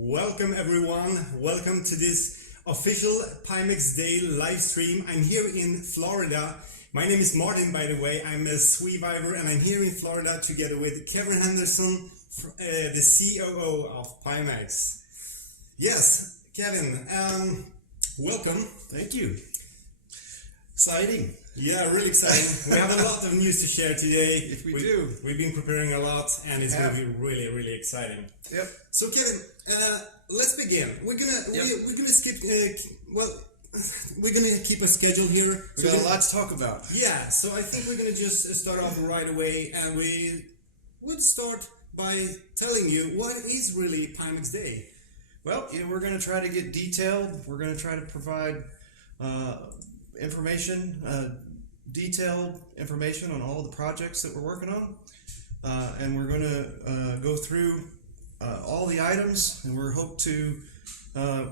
Welcome everyone, welcome to this official Pimax Day live stream. I'm here in Florida. My name is Martin, by the way. I'm a SweViver and I'm here in Florida together with Kevin Henderson, the COO of Pimax. Yes, Kevin, welcome. Thank you. Exciting. Yeah, really exciting. We have a lot of news to share today. If we do. We've been preparing a lot and it's going to be really, really exciting. Yep. So Kevin, let's begin. We're gonna skip. We're gonna keep a schedule here. We got a lot to talk about. Yeah. So I think we're gonna just start off right away, and we would start by telling you what is really Pimax Day. Well, we're going to try to get detailed. We're going to try to provide detailed information on all the projects that we're working on, and we're going to go through all the items, and we hope to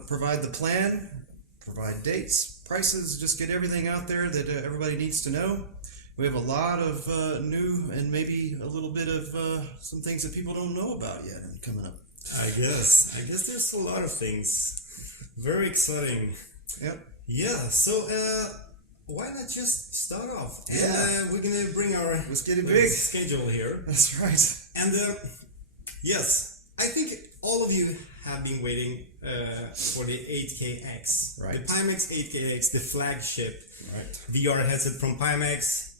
provide the plan, provide dates, prices, just get everything out there that everybody needs to know. We have a lot of new and maybe a little bit of some things that people don't know about yet coming up. I guess there's a lot of things. Very exciting. Yep. Yeah. So why not just start off? And we're gonna bring our Let's get it big schedule here. That's right. And yes, I think all of you have been waiting for the 8KX, right? The Pimax 8KX, the flagship VR headset from Pimax.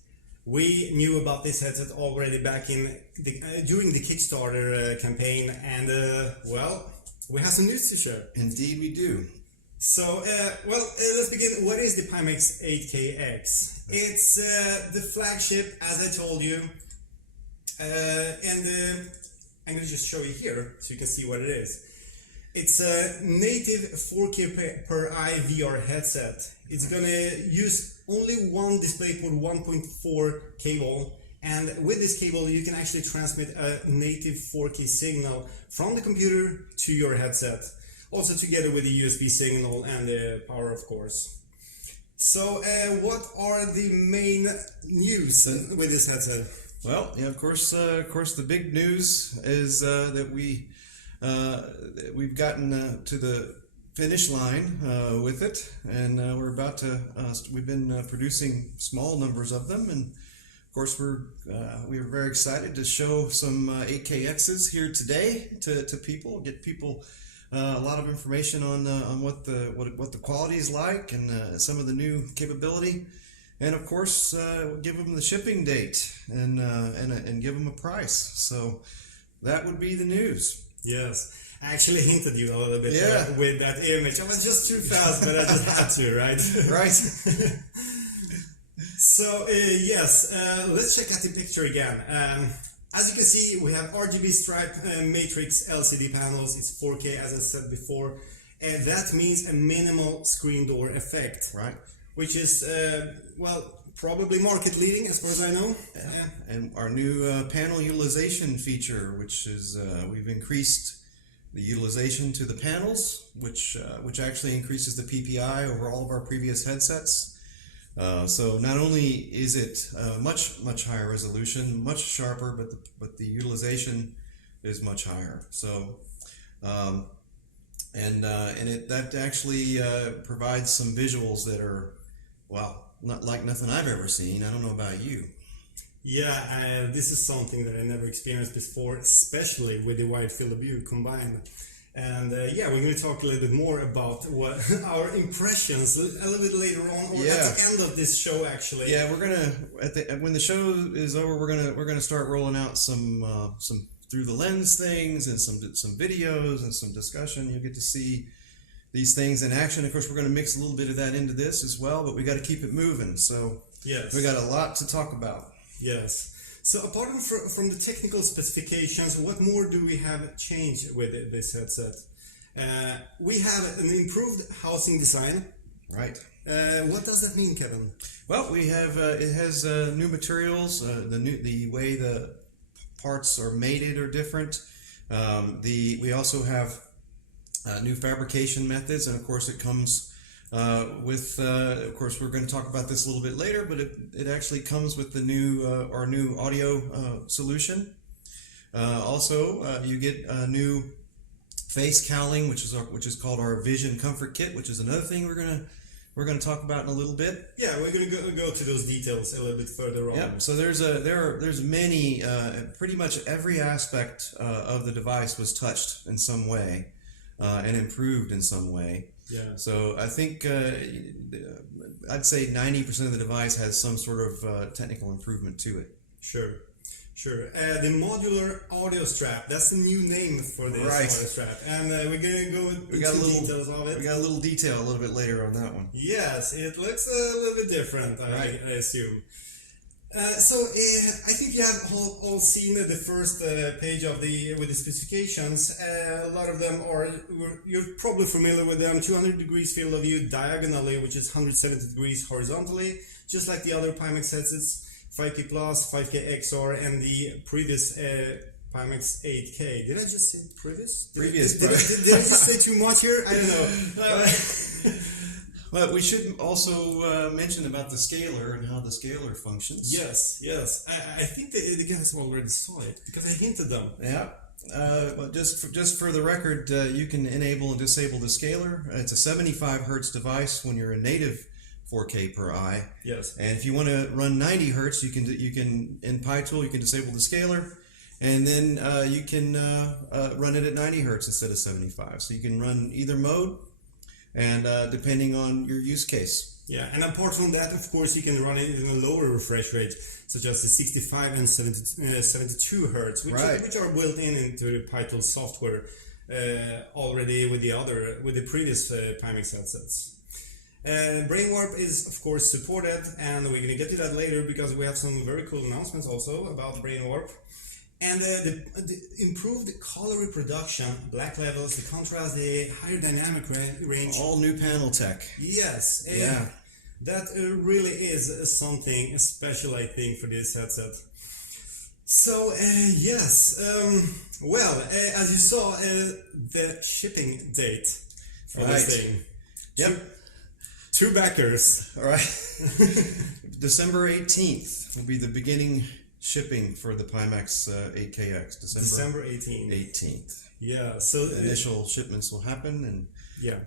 We knew about this headset already back in during the Kickstarter campaign, and well, we have some news to share. Indeed, we do. So, let's begin. What is the Pimax 8KX? It's the flagship, as I told you, and I'm going to just show you here so you can see what it is. It's a native 4K per eye VR headset. It's going to use only one DisplayPort 1.4 cable, and with this cable you can actually transmit a native 4K signal from the computer to your headset, also together with the USB signal and the power, of course. So what are the main news with this headset? Well, yeah, of course, the big news is that we've gotten to the finish line with it, and we're about to. We've been producing small numbers of them, and of course we're very excited to show some 8KXs here today to people, get people a lot of information on what the quality is like and some of the new capability. And of course, give them the shipping date and give them a price. So that would be the news. Yes, I actually hinted you a little bit with that image. I was just too fast, but I just had to, right? Right. So yes, let's check out the picture again. As you can see, we have RGB stripe matrix LCD panels. It's 4K, as I said before, and that means a minimal screen door effect. Right. Which is, probably market leading as far as I know. Yeah. And our new panel utilization feature, which is, we've increased the utilization to the panels, which actually increases the PPI over all of our previous headsets. So not only is it much higher resolution, much sharper, but the utilization is much higher. So, that actually provides some visuals that are, not like nothing I've ever seen. I don't know about you. Yeah, this is something that I never experienced before, especially with the wide field of view combined. And we're going to talk a little bit more about what our impressions a little bit later on, or at the end of this show, actually. Yeah, we're gonna when the show is over, we're gonna start rolling out some through the lens things and some videos and some discussion. You'll get to see these things in action. Of course, we're going to mix a little bit of that into this as well, but we got to keep it moving. So yes, we got a lot to talk about. Yes. So apart from the technical specifications, what more do we have changed with this headset? We have an improved housing design. Right. What does that mean, Kevin? Well, we have it has new materials. The way the parts are mated are different. We also have new fabrication methods, and of course it comes with, of course, we're going to talk about this a little bit later, but it actually comes with the our new audio solution. Also, you get new face cowling, which is called our Vision Comfort Kit, which is another thing we're gonna talk about in a little bit. Yeah, we're gonna go to those details a little bit further on. Yep. So there's many, pretty much every aspect of the device was touched in some way and improved in some way. Yeah. So I think I'd say 90% of the device has some sort of technical improvement to it. Sure. The modular audio strap, that's the new name for this Right. audio strap. And we're going to go into details of it. We got a little detail a little bit later on that one. Yes, it looks a little bit different, Right. I assume. I think you have all seen the first page of with the specifications. A lot of them you're probably familiar with them. 200 degrees field of view diagonally, which is 170 degrees horizontally, just like the other Pimax headsets. 5K Plus, 5K XR, and the previous Pimax 8K. Did I just say previous? Did I just say too much here? I don't know. But we should also mention about the scaler and how the scaler functions. Yes. I think the guys already saw it because I hinted them. Yeah. But just for the record, you can enable and disable the scaler. It's a 75 hertz device when you're a native 4K per eye. Yes. And if you want to run 90 hertz, you can in PyTool you can disable the scaler, and then you can run it at 90 hertz instead of 75. So you can run either mode, and depending on your use case. Yeah, and apart from that, of course, you can run it in a lower refresh rate, such as the 65 and 72 hertz, which are built into the PyTool software already with the previous Pimax headsets. Brain warp is of course supported, and we're going to get to that later because we have some very cool announcements also about brain warp. And the improved color reproduction, black levels, the contrast, the higher dynamic range. All new panel tech. Yes. Yeah. That really is something special, I think, for this headset. So, yes. As you saw, the shipping date for this thing. Yep. Two backers. All right. December 18th will be the beginning shipping for the Pimax 8KX. December 18th. Yeah. So the initial shipments will happen, and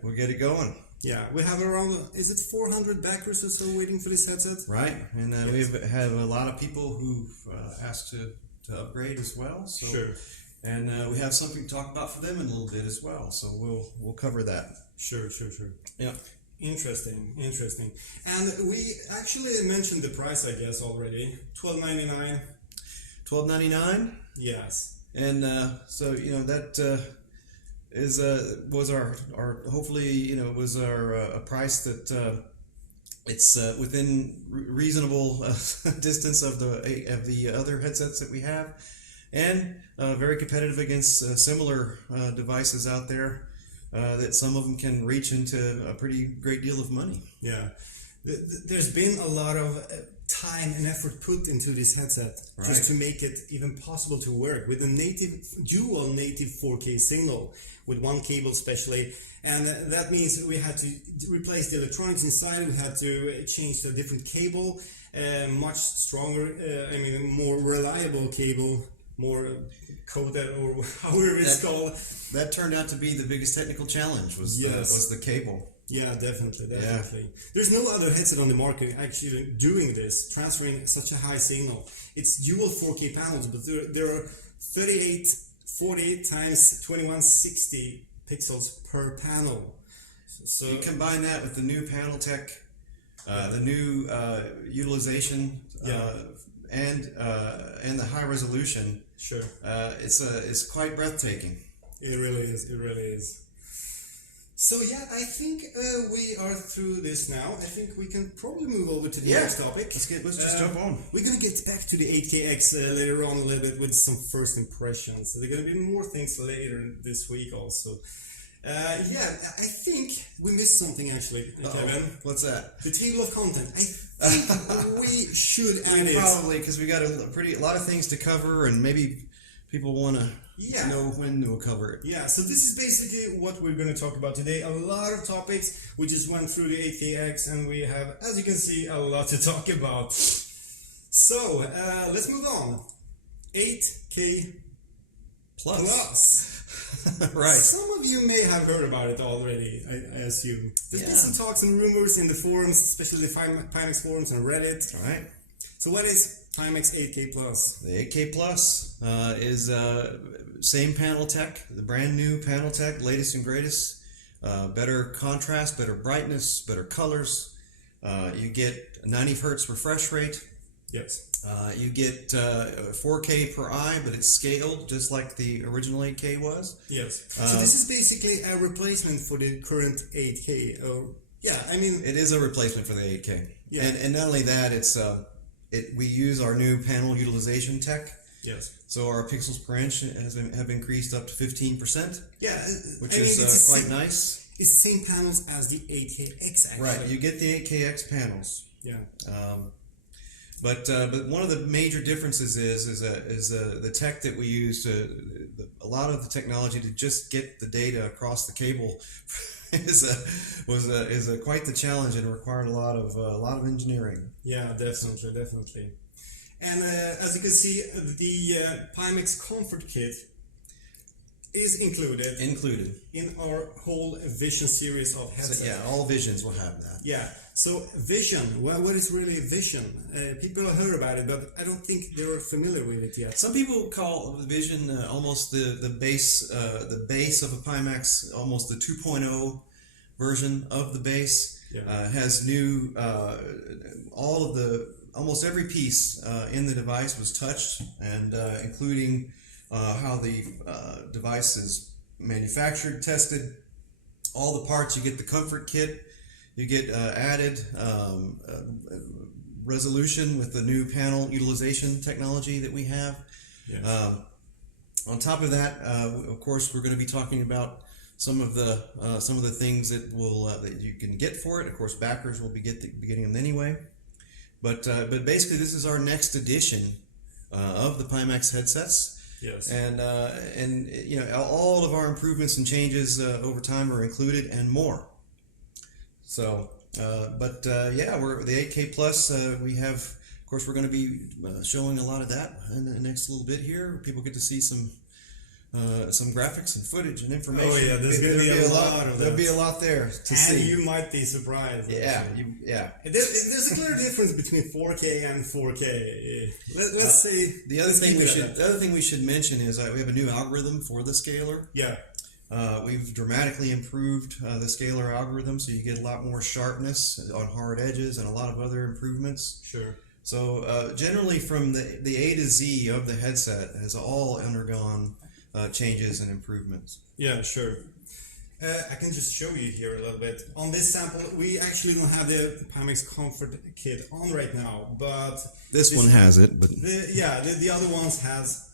we'll get it going. Yeah, we have around, is it 400 backers or so waiting for this headset? Right, and we have a lot of people who've asked to upgrade as well. So, sure. And we have something to talk about for them in a little bit as well. So we'll cover that. Sure. Yeah. Interesting. And we actually mentioned the price, I guess, already. $12.99. $12.99. Yes. And so that was our hopefully was our a price that it's within reasonable distance of the other headsets that we have, and very competitive against similar devices out there. That some of them can reach into a pretty great deal of money. Yeah, there's been a lot of time and effort put into this headset just to make it even possible to work with a dual native 4K signal with one cable especially, and that means we had to replace the electronics inside. We had to change to a different cable, much stronger, more reliable cable, more coated, or however it's called. That turned out to be the biggest technical challenge was the cable. Yeah, definitely. Yeah. There's no other headset on the market actually doing this, transferring such a high signal. It's dual 4K panels, but there are 48 times 2160 pixels per panel. So you combine that with the new panel tech, the new utilization, and the high resolution. Sure. It's quite breathtaking. It really is. So I think we are through this now. I think we can probably move over to the next topic. Let's just jump on. We're going to get back to the 8KX later on a little bit with some first impressions. So there are going to be more things later this week also. I think we missed something actually, Kevin. What's that? The table of content. I think we should add it. Probably, because we got a lot of things to cover, and maybe people want to know when we'll cover it. Yeah, so this is basically what we're going to talk about today. A lot of topics. We just went through the 8KX, and we have, as you can see, a lot to talk about. So, let's move on. 8K Plus. Right. Some of you may have heard about it already, I assume. There's been some talks and rumors in the forums, especially the Pimax forums and Reddit. Right. So what is Pimax 8K Plus? The 8K Plus is same panel tech, the brand new panel tech, latest and greatest. Better contrast, better brightness, better colors. You get 90 hertz refresh rate. Yes. You get 4K per eye, but it's scaled just like the original 8K was. Yes. So this is basically a replacement for the current 8K. Yeah, I mean... It is a replacement for the 8K. Yeah. And not only that, we use our new panel utilization tech. Yes. So our pixels per inch have increased up to 15%. Yeah. Which is quite nice. It's the same panels as the 8KX, actually. Right. You get the 8KX panels. Yeah. But one of the major differences is the tech that we use a lot of the technology to just get the data across the cable was quite the challenge and required a lot of engineering. Yeah, definitely. And as you can see, the Pimax Comfort Kit is included in our whole Vision series of headsets. So, yeah, all Visions will have that. Yeah. So Vision, what is really Vision? People have heard about it, but I don't think they're familiar with it yet. Some people call Vision almost the base of a Pimax, almost the 2.0 version of the base. Yeah. Has new almost every piece in the device was touched, and including how the device is manufactured, tested, all the parts. You get the comfort kit. You get added resolution with the new panel utilization technology that we have. Yes. On top of that, of course, we're going to be talking about some of the things that that you can get for it. Of course, backers will be getting them anyway. But basically, this is our next edition of the Pimax headsets. Yes. And you know, all of our improvements and changes over time are included and more. So, yeah, we're the 8K Plus. We have, of course, we're going to be showing a lot of that in the next little bit here. People get to see some graphics and footage and information. Oh yeah, there's going to be a lot of that. There'll be a lot there to see. And you might be surprised. Yeah, yeah. There's a clear difference between 4K and 4K. Let's say the other thing we should mention is we have a new algorithm for the scaler. Yeah. We've dramatically improved the scalar algorithm, so you get a lot more sharpness on hard edges and a lot of other improvements. Sure. So generally, from the A to Z of the headset has all undergone changes and improvements. Yeah, sure. I can just show you here a little bit. On this sample, we actually don't have the Pimax Comfort Kit on right now, but this one has it. But the other ones has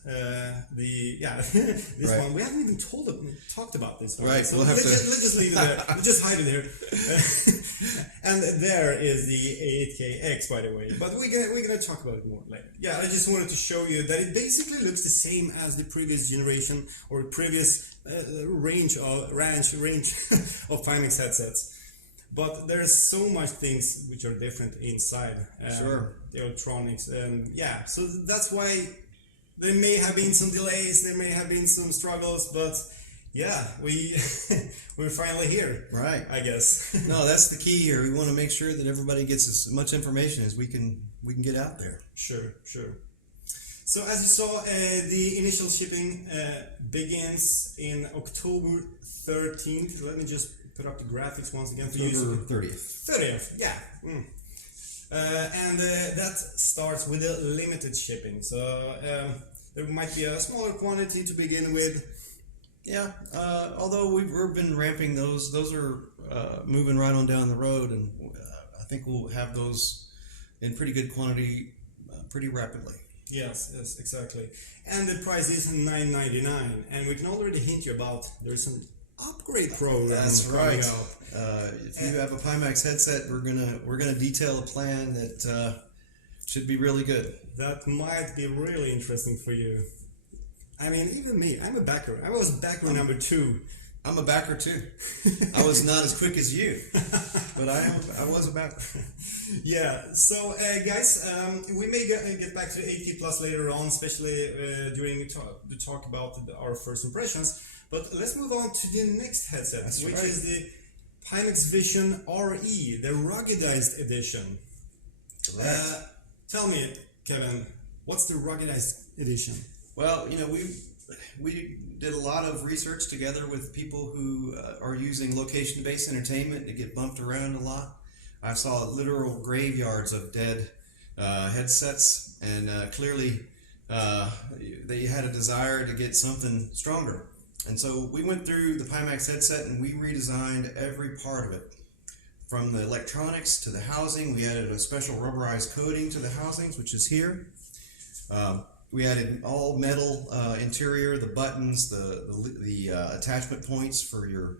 this one. We haven't even talked about this one. Right, so we'll have let's just leave it there. We'll just hide it there. And there is the 8KX, by the way. But we're gonna talk about it more later. Yeah, I just wanted to show you that it basically looks the same as the previous generation or previous range of Pimax headsets, but there's so much things which are different inside. Sure. The electronics, and yeah, so that's why there may have been some delays, there may have been some struggles, but yeah, we're finally here. Right. I guess. No, that's the key here. We want to make sure that everybody gets as much information as we can get out there. Sure. So as you saw, the initial shipping begins in October 13th. Let me just put up the graphics once again for you. October 30th. 30th, yeah. And that starts with a limited shipping. So there might be a smaller quantity to begin with. Yeah, although we've been ramping those are moving right on down the road, and I think we'll have those in pretty good quantity pretty rapidly. Yes, exactly. And the price is $9.99, and we can already hint you about there's an upgrade program. That's right. Up. If you have a Pimax headset, we're gonna detail a plan that should be really good. That might be really interesting for you. I mean, even me, I'm a backer. I was backer number 2. I'm a backer too. I was not as quick as you, but I was a backer. Yeah, so guys, we may get back to 8K Plus later on, especially during the talk about our first impressions. But let's move on to the next headset, That's which right. is the Pimax Vision RE, the ruggedized edition. Tell me, Kevin, what's the ruggedized edition? Well, you know, we did a lot of research together with people who are using location-based entertainment to get bumped around a lot. I saw literal graveyards of dead headsets, and clearly they had a desire to get something stronger. And so we went through the Pimax headset and we redesigned every part of it. From the electronics to the housing, we added a special rubberized coating to the housings, which is here. We added all metal interior, the buttons, the attachment points for your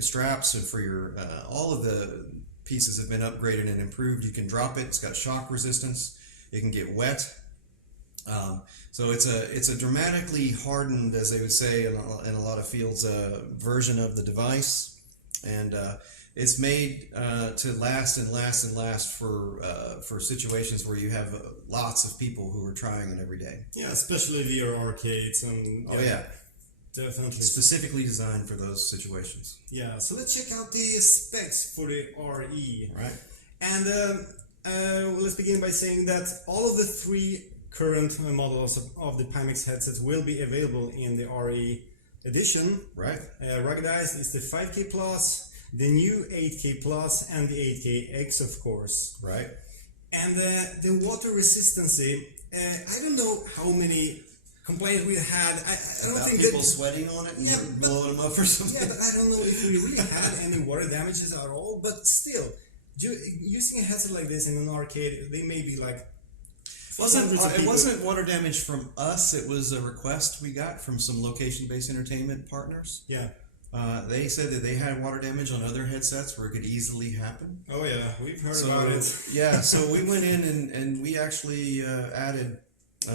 straps, and for your all of the pieces have been upgraded and improved. You can drop it. It's got shock resistance. It can get wet. So it's a dramatically hardened, as they would say in a lot of fields, version of the device, and it's made to last and last and last for situations where you have lots of people who are trying it every day. Yeah, especially VR arcades and definitely specifically designed for those situations. Yeah, so let's check out the specs for the RE. Right. And well, let's begin by saying that all of the three current models of the Pimax headsets will be available in the RE edition. Right. Ruggedized is the 5K Plus, the new 8K Plus, and the 8KX, of course. Right. And the water resistancy, I don't know how many complaints we had. I don't think people sweating on it and blowing them up or something. Yeah, but I don't know if we really had any water damages at all. But still, using a headset like this in an arcade, they may be like. It wasn't water damage from us. It was a request we got from some location-based entertainment partners. Yeah. They said that they had water damage on other headsets where it could easily happen. Oh yeah, we've heard about it. Yeah, so we went in and we actually added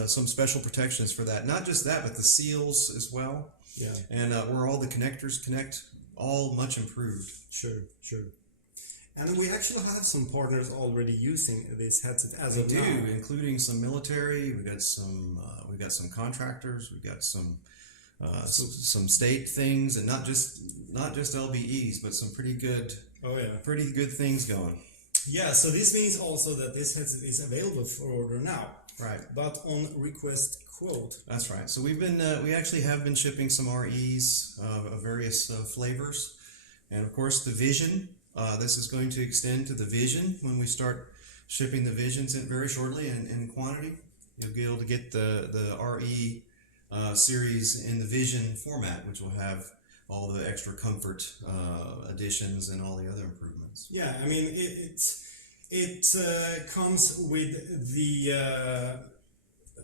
some special protections for that. Not just that, but the seals as well. Yeah. And where all the connectors connect, all much improved. Sure. And we actually have some partners already using this headset as of now. We do, including some military. We got some contractors. We got some state things, and not just LBEs, but some pretty good things going. Yeah, so this means also that this headset is available for order now. Right. But on request quote. That's right. So we actually have been shipping some REs of various flavors, and of course the Vision. This is going to extend to the Vision when we start shipping the Visions in very shortly in quantity. You'll be able to get the RE series in the Vision format, which will have all the extra comfort additions and all the other improvements. Yeah, I mean it comes with the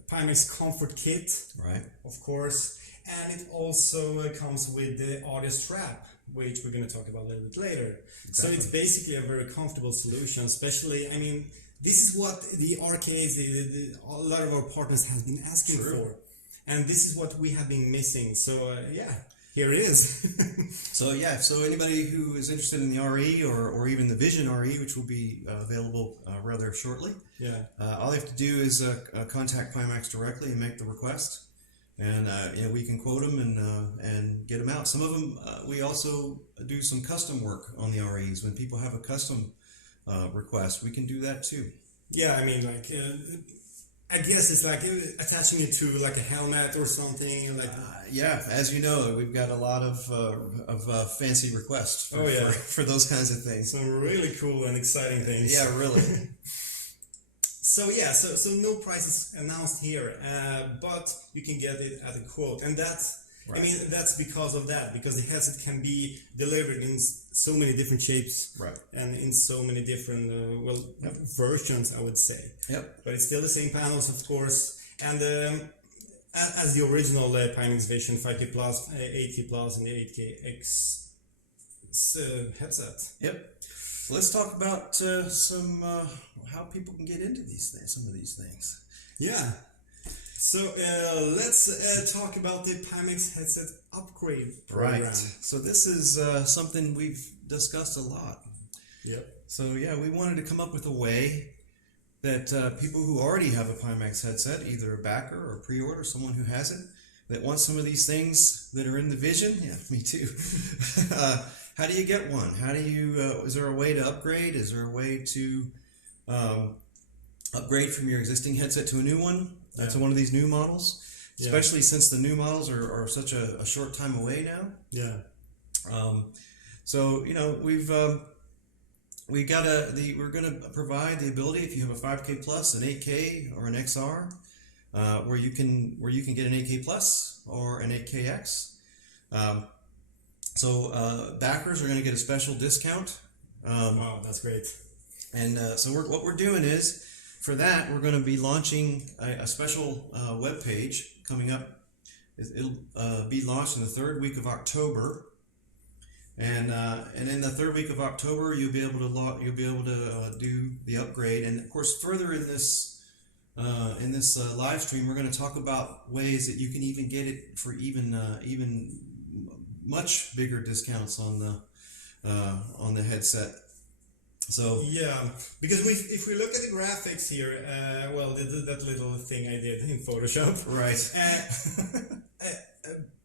Pimax Comfort Kit, right? Of course, and it also comes with the audio strap, which we're going to talk about a little bit later. Exactly. So it's basically a very comfortable solution, especially, I mean, this is what the arcades, a lot of our partners have been asking for. And this is what we have been missing. So, here it is. So anybody who is interested in the RE or even the Vision RE, which will be available rather shortly, all you have to do is contact Pimax directly and make the request. And we can quote them and get them out. Some of them, we also do some custom work on the REs. When people have a custom request, we can do that too. Yeah, I mean, like, I guess it's like attaching it to like a helmet or something. Like, as you know, we've got a lot of fancy requests for those kinds of things. Some really cool and exciting things. Yeah, really. So no prices announced here, but you can get it at a quote, and that's I mean that's because of that, because the headset can be delivered in so many different shapes, and in so many different versions, I would say. Yep. But it's still the same panels, of course, and as the original Pimax Vision 5K Plus, 8K Plus, and the 8KX headset. Yep. Let's talk about some how people can get into these things. Some of these things. Yeah. So let's talk about the Pimax headset upgrade program. Right. So this is something we've discussed a lot. Yep. So we wanted to come up with a way that people who already have a Pimax headset, either a backer or pre-order, someone who has it, that want some of these things that are in the Vision. Yeah, me too. How do you get one? How do you? Is there a way to upgrade? Is there a way to upgrade from your existing headset to a new one? That's one of these new models. Especially since the new models are such a short time away now. Yeah. So we're going to provide the ability, if you have a 5K plus, an 8K, or an XR, where you can get an 8K plus or an 8KX. So backers are going to get a special discount. Wow, that's great. And so what we're doing is, for that, we're going to be launching a special web page coming up. It'll be launched in the 3rd week of October, and in the 3rd week of October, you'll be able to do the upgrade. And of course, further in this live stream, we're going to talk about ways that you can even get it for even much bigger discounts on the headset. So yeah, because if we look at the graphics here, that little thing I did in Photoshop, right?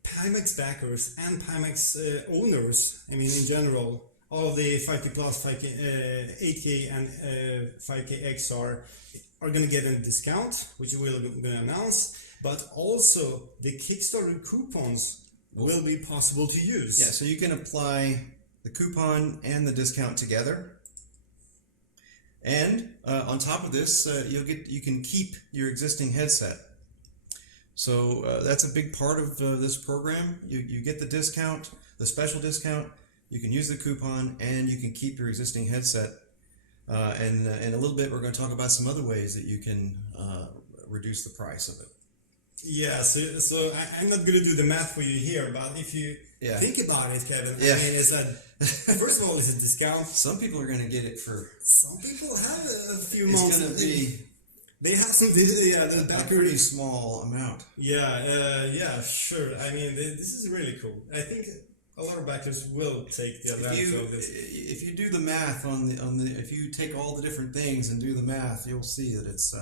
Pimax backers and Pimax owners, I mean in general, all of the 5K plus, 5K, 8K and 5K XR are going to get a discount, which we're going to announce, but also the Kickstarter coupons will be possible to use. Yeah, so you can apply the coupon and the discount together. And on top of this, you can keep your existing headset. So that's a big part of this program. You get the discount, the special discount. You can use the coupon, and you can keep your existing headset. And in a little bit, we're going to talk about some other ways that you can reduce the price of it. Yeah, so I'm not going to do the math for you here, but if you think about it, Kevin, I mean, it's first of all, it's a discount. Some people are going to get it for... Some people have a few months. It's going to be... They have some... the a pretty small amount. Yeah, sure. I mean, this is really cool. I think a lot of backers will take the advantage of this. If you do the math if you take all the different things and do the math, you'll see that it's...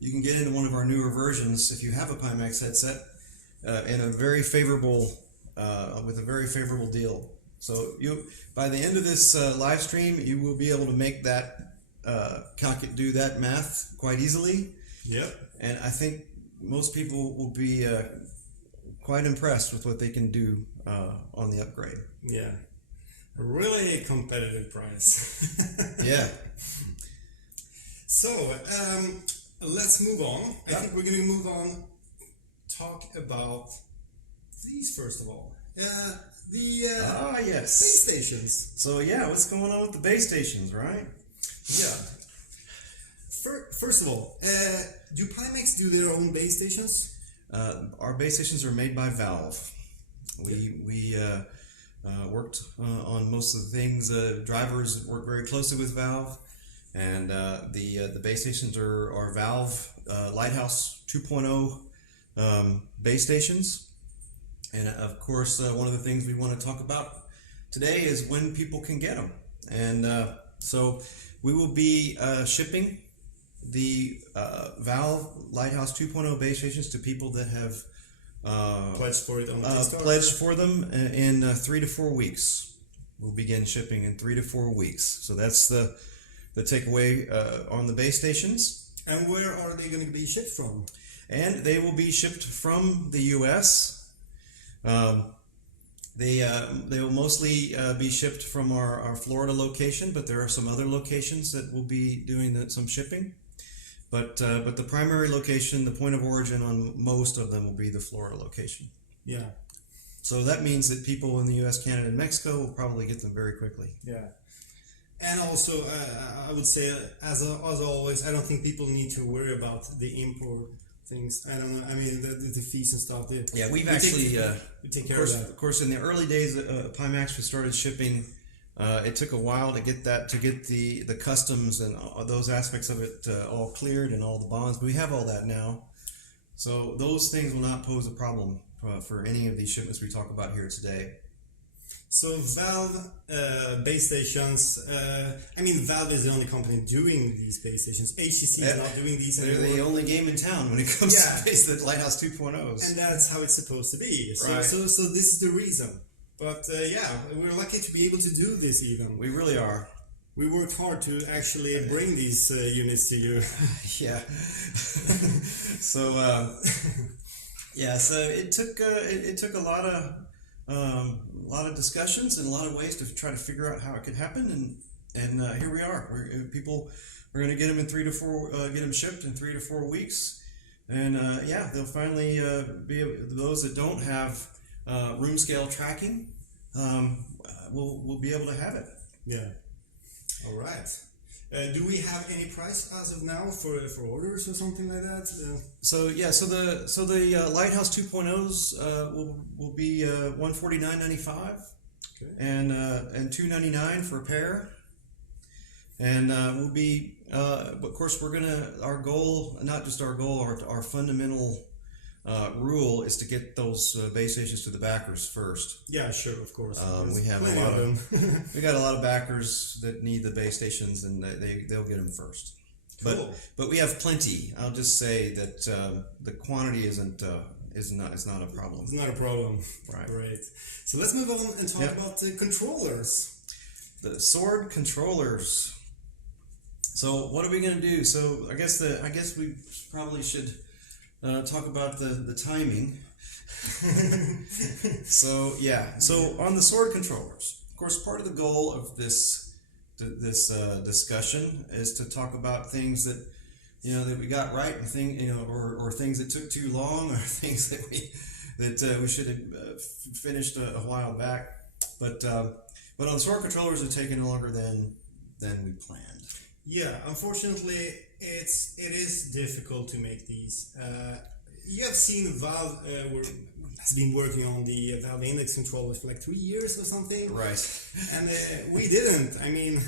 you can get into one of our newer versions if you have a Pimax headset in a very favorable, with a very favorable deal. So by the end of this live stream, you will be able to make that do that math quite easily. Yep. And I think most people will be quite impressed with what they can do on the upgrade. Yeah, really competitive price. Yeah. So. Let's move on. I think we're going to move on. Talk about these first of all. Yes, base stations. So what's going on with the base stations, right? Yeah. First of all, do Pimax do their own base stations? Our base stations are made by Valve. We worked on most of the things. Drivers work very closely with Valve. And the base stations are Valve Lighthouse 2.0 base stations. And of course, one of the things we want to talk about today is when people can get them. And so we will be shipping the Valve Lighthouse 2.0 base stations to people that have pledged for it on pledged for them in 3 to 4 weeks. We'll begin shipping in 3 to 4 weeks. So that's the takeaway on the base stations. And where are they going to be shipped from? And they will be shipped from the U.S. They will mostly be shipped from our Florida location, but there are some other locations that will be doing some shipping. But the primary location, the point of origin on most of them will be the Florida location. Yeah. So that means that people in the U.S., Canada, and Mexico will probably get them very quickly. Yeah. And also, I would say, as always, I don't think people need to worry about the import things. I don't know. I mean, the fees and stuff. We take care of that. Of course, in the early days, Pimax we started shipping. It took a while to get the customs and those aspects of it all cleared and all the bonds. But we have all that now, so those things will not pose a problem for any of these shipments we talk about here today. So Valve base stations, I mean Valve is the only company doing these base stations. HTC is not doing these They're anymore. the only game in town when it comes to the Lighthouse 2.0s. And that's how it's supposed to be. So, Right. so this is the reason. But yeah, we're lucky to be able to do this even. We really are. We worked hard to actually bring these units to you. Yeah. So so it took a lot of discussions and a lot of ways to try to figure out how it could happen, and here we are. We're going to get them in 3 to 4 get them shipped in 3 to 4 weeks, and they'll finally be able, those that don't have room scale tracking will be able to have it. Yeah. All right. Do we have any price as of now for orders or something like that? So the Lighthouse 2.0s will be $149.95, Okay. and $299 for a pair, and we'll be of course our goal, not just our goal, our fundamental rule is to get those base stations to the backers first. Yeah, sure, of course. We have plenty a lot of them. we got a lot of backers that need the base stations, and they'll get them first. Cool. But we have plenty. I'll just say that the quantity is not a problem. It's not a problem. Right. Great. So let's move on and talk about the controllers. The sword controllers. So what are we going to do? So I guess we probably should talk about the timing. So on the sword controllers, of course, part of the goal of this discussion is to talk about things that that we got right, and or things that took too long, or things that we should have finished a while back. But on the sword controllers, it's taken longer than we planned. Yeah, unfortunately, it is difficult to make these. You have seen Valve has been working on the Valve Index controllers for like 3 years or something. Right. And we didn't. I mean,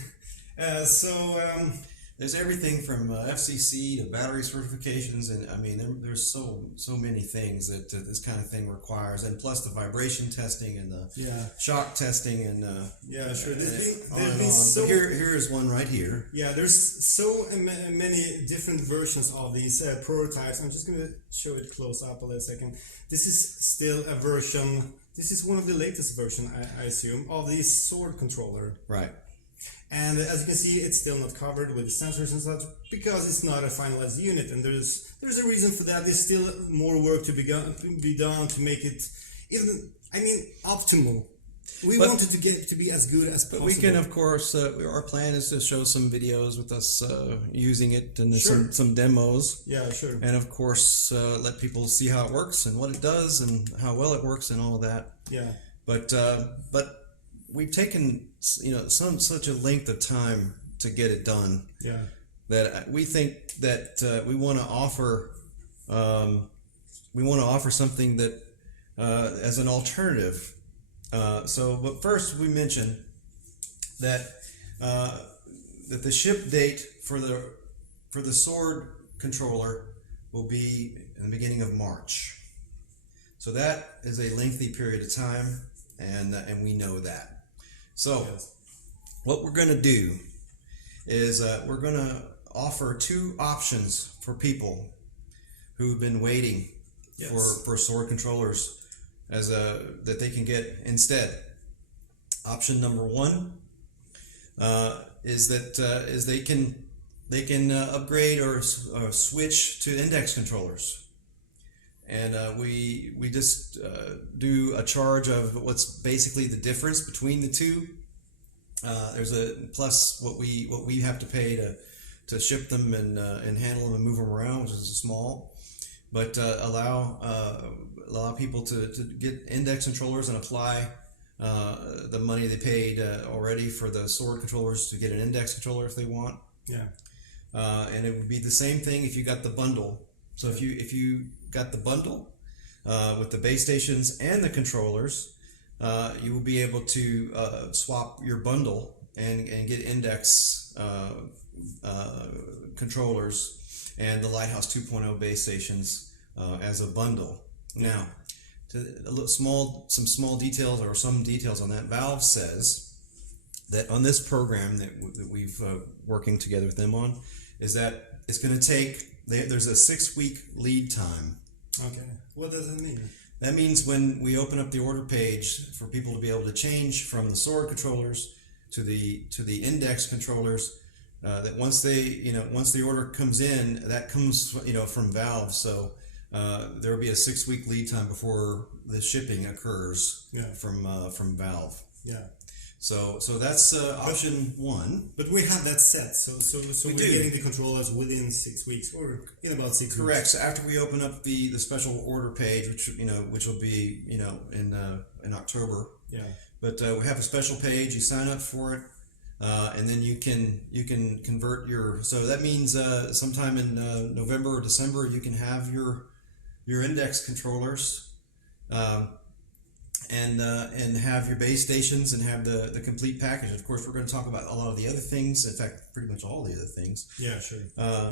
there's everything from FCC to battery certifications, and I mean there's so many things that this kind of thing requires, and plus the vibration testing and the shock testing and sure. There's on and been on. so But here is one right here. Yeah, there's so many different versions of these prototypes. I'm just going to show it close up a little second. This is still a version. This is one of the latest version, I assume, of the sword controller. Right. And as you can see, it's still not covered with sensors and such because it's not a finalized unit, and there's a reason for that. There's still more work to be done to make it optimal. We wanted to get to be as good as possible. But we can, of course, our plan is to show some videos with us using it and some demos. Yeah, sure. And of course, let people see how it works and what it does and how well it works and all of that. Yeah. But we've taken such a length of time to get it done. Yeah. That we think that we want to offer something that as an alternative. But first we mentioned that the ship date for the sword controller will be in the beginning of March. So that is a lengthy period of time, and we know that. So what we're going to do is we're going to offer 2 options for people who've been waiting for sword controllers that they can get instead. Option number 1 is they can upgrade or switch to index controllers. And we just do a charge of what's basically the difference between the two. There's a plus what we have to pay to ship them and handle them and move them around, which is small, but allow people to get index controllers and apply the money they paid already for the sword controllers to get an index controller if they want. Yeah. And it would be the same thing if you got the bundle. So if you got the bundle with the base stations and the controllers, you will be able to swap your bundle and get index controllers and the Lighthouse 2.0 base stations as a bundle. Now, some small details or some details on that. Valve says that on this program that we've working together with them on, is that it's going to take. There's a 6-week lead time. Okay. What does it mean? That means when we open up the order page for people to be able to change from the sword controllers to the index controllers, that once the order comes in, that comes from Valve. So there will be a 6-week lead time before the shipping occurs from Valve. Yeah. So that's option one. But we have that set, so we're getting the controllers within 6 weeks, or in about 6 weeks. Correct. So after we open up the special order page, which will be in October. Yeah. But we have a special page. You sign up for it, and then you can convert your. So that means sometime in November or December you can have your index controllers. And have your base stations and have the complete package. Of course, we're going to talk about a lot of the other things. In fact, pretty much all the other things. Yeah, sure.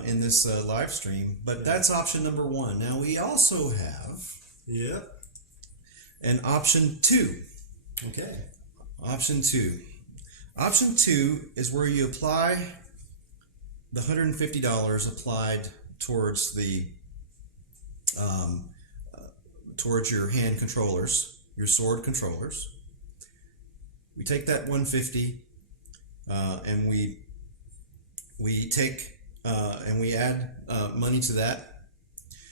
In this live stream, but that's option number one. Now we also have an option two. Okay. Option two. Option two is where you apply the $150 applied towards the towards your hand controllers. Your sword controllers. We take that 150 and we take and we add money to that.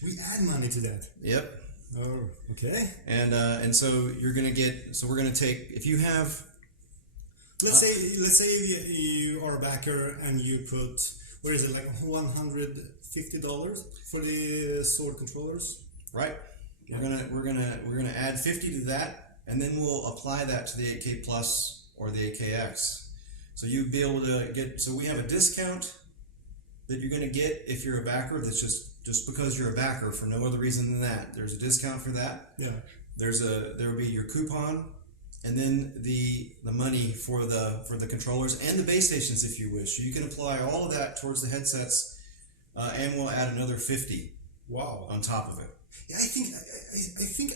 We add money to that. Yep. Oh, okay. And so you're gonna get. So we're gonna take, if you have. Let's say you are a backer and you put, what is it, like $150 for the sword controllers. Right. Yeah. We're gonna add 50 to that, and then we'll apply that to the 8K Plus or the 8KX. So you'd be able to get. So we have a discount that you're gonna get if you're a backer. That's just because you're a backer for no other reason than that. There's a discount for that. Yeah. There will be your coupon, and then the money for the controllers and the base stations if you wish. So you can apply all of that towards the headsets, and we'll add another 50. Wow. On top of it. Yeah, I think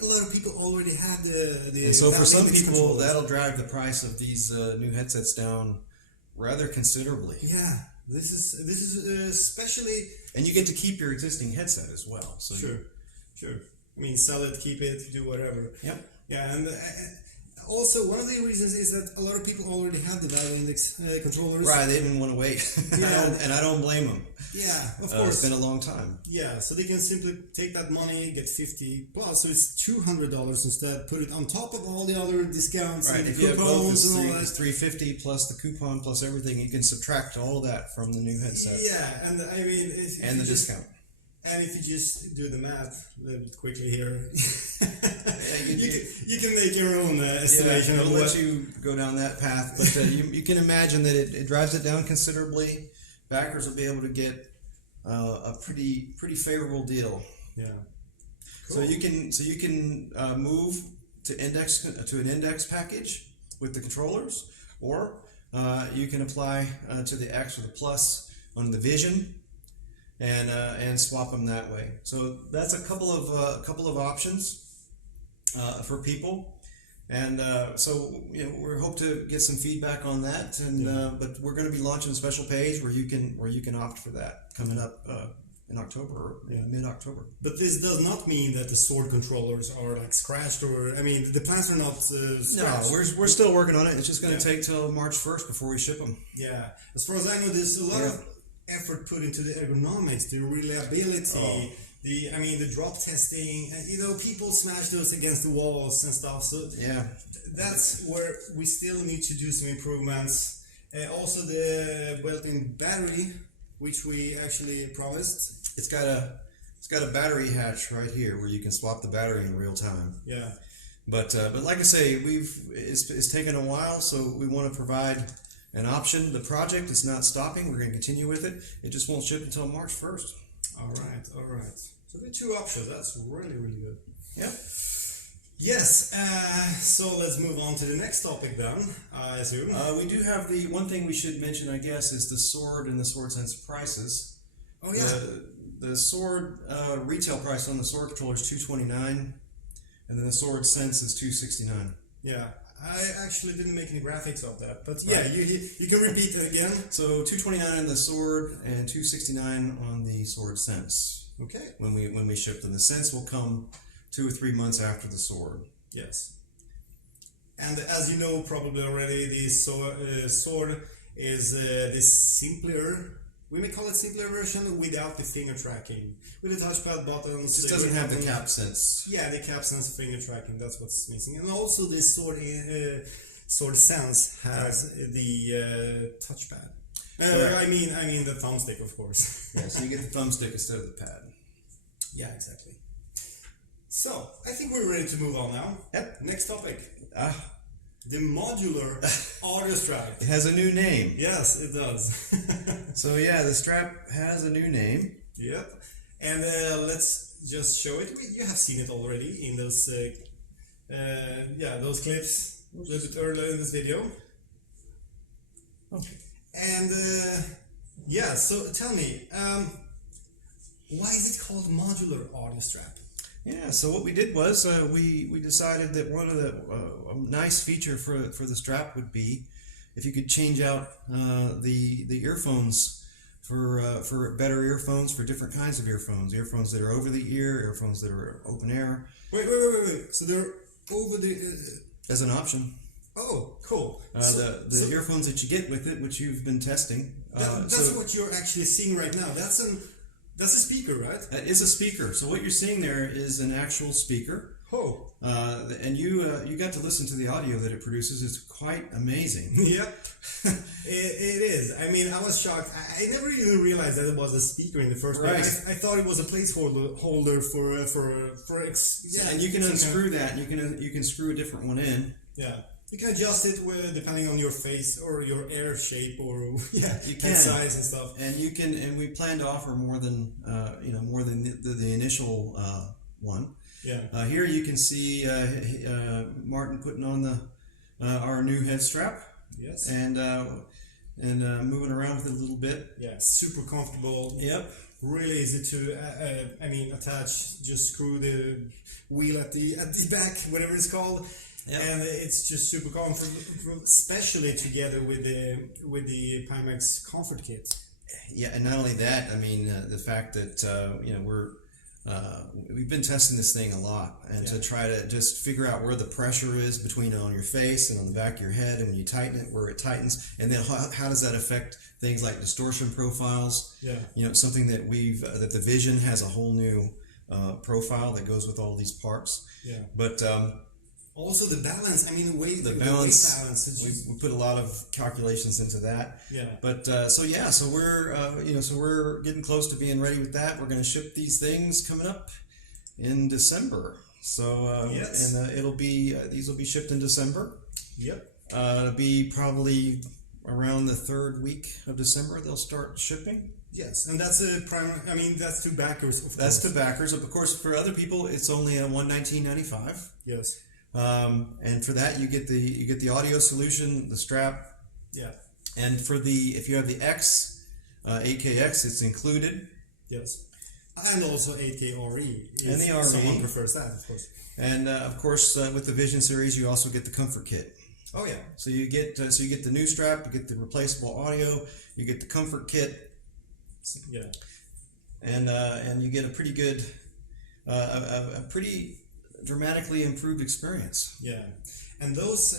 a lot of people already have the. And so for some people, controllers. that'll drive the price of these new headsets down rather considerably. Yeah, this is especially. And you get to keep your existing headset as well. So sure. I mean, sell it, keep it, do whatever. Yep. Yeah, and also one of the reasons is that a lot of people already have the value index controllers. Right, they didn't want to wait, and I don't blame them. Yeah, of course. It's been a long time. Yeah, so they can simply take that money, get 50 plus, so it's $200 instead. Put it on top of all the other discounts, right? And if you have both, it's $350 $350 plus the coupon plus everything. You can subtract all of that from the new headset. Yeah, and I mean, and the discount. And if you just do the math a little bit quickly here, you can make your own estimation. I'll let you go down that path, but you can imagine that it drives it down considerably. Backers will be able to get a pretty favorable deal. Yeah. Cool. So you can move to an index package with the controllers, or you can apply to the X or the Plus on the Vision. And swap them that way. So that's a couple of options for people, and so we hope to get some feedback on that. And but we're going to be launching a special page where you can opt for that coming up in October or mid-October. But this does not mean that the sword controllers are like scratched, or I mean the plans are not scratched. No, we're still working on it. It's just going to take till March 1st before we ship them. Yeah, as far as I know, there's a lot of effort put into the ergonomics, the reliability, the drop testing. People smash those against the walls and stuff. So that's where we still need to do some improvements. Also, the built-in battery, which we actually promised. It's got a battery hatch right here where you can swap the battery in real time. Yeah. But like I say, it's taken a while, so we want to provide an option. The project is not stopping. We're going to continue with it. It just won't ship until March 1st. All right. So the two options. That's really good. Yeah. Yes. So let's move on to the next topic then, I assume. We do have the one thing we should mention, I guess, is the sword and the sword sense prices. Oh yeah. The sword retail price on the sword controller is $229. and then the Sword Sense is $269. Yeah, I actually didn't make any graphics of that, but yeah, you can repeat it again. So $229 on the Sword and $269 on the Sword Sense. Okay. When we ship them, the Sense will come 2 or 3 months after the Sword. Yes. And as you know probably already, the Sword is this simpler. We may call it simpler version without the finger tracking, with the touchpad buttons. It just doesn't have the cap sense. Yeah, the cap sense finger tracking. That's what's missing, and also this Sword Sense has the touchpad. I mean the thumbstick, of course. Yeah, so you get the thumbstick instead of the pad. Yeah, exactly. So I think we're ready to move on now. Yep. Next topic. The modular audio strap. It has a new name. Yes, it does. So yeah, the strap has a new name. Yep. And let's just show it. You have seen it already in those those clips a little bit earlier in this video. Okay. And so tell me, why is it called modular audio strap? Yeah, so what we did was we decided that one of the a nice feature for the strap would be if you could change out the earphones for better earphones, for different kinds of earphones that are over the ear, earphones that are open air. Wait. So they're over the... As an option. Oh, cool. The earphones that you get with it, which you've been testing. That's what you're actually seeing right now. That's a speaker, right? That is a speaker. So what you're seeing there is an actual speaker. Oh. And you got to listen to the audio that it produces. It's quite amazing. Yep. It is. I mean, I was shocked. I never even realized that it was a speaker in the first place. I thought it was a placeholder for and you can unscrew that. You can screw a different one in. Yeah. You can adjust it depending on your face or your air shape or you can. And size and stuff. And you can, and we plan to offer more than the initial one. Yeah. Here you can see Martin putting on our new head strap. Yes. And moving around with it a little bit. Yeah. Super comfortable. Yep. Really easy to attach. Just screw the wheel at the back, whatever it's called. Yep. And it's just super comfortable, especially together with the Pimax Comfort Kit. Yeah, and not only that, I mean the fact that we've been testing this thing a lot, and to try to just figure out where the pressure is between on your face and on the back of your head, and when you tighten it, where it tightens, and then how does that affect things like distortion profiles? Yeah, something that that the Vision has a whole new profile that goes with all these parts. Yeah, but. Also the balance, I mean the weight balance. We put a lot of calculations into that. Yeah. But so we're getting close to being ready with that. We're going to ship these things coming up in December. So yes. And these will be shipped in December. Yep. It'll be probably around the 3rd week of December they'll start shipping. Yes, and that's that's to backers. Of that's course. To backers. Of course, for other people, it's only $119.95. Yes. And for that you get the audio solution, the strap. Yeah. And for if you have the X, 8KX, it's included. Yes. And also 8K RE. And the RE. Someone prefers that, of course. And of course, with the Vision series, you also get the comfort kit. Oh yeah. So you get the new strap, you get the replaceable audio, you get the comfort kit. Yeah. And you get a pretty good, a pretty dramatically improved experience. Yeah, and those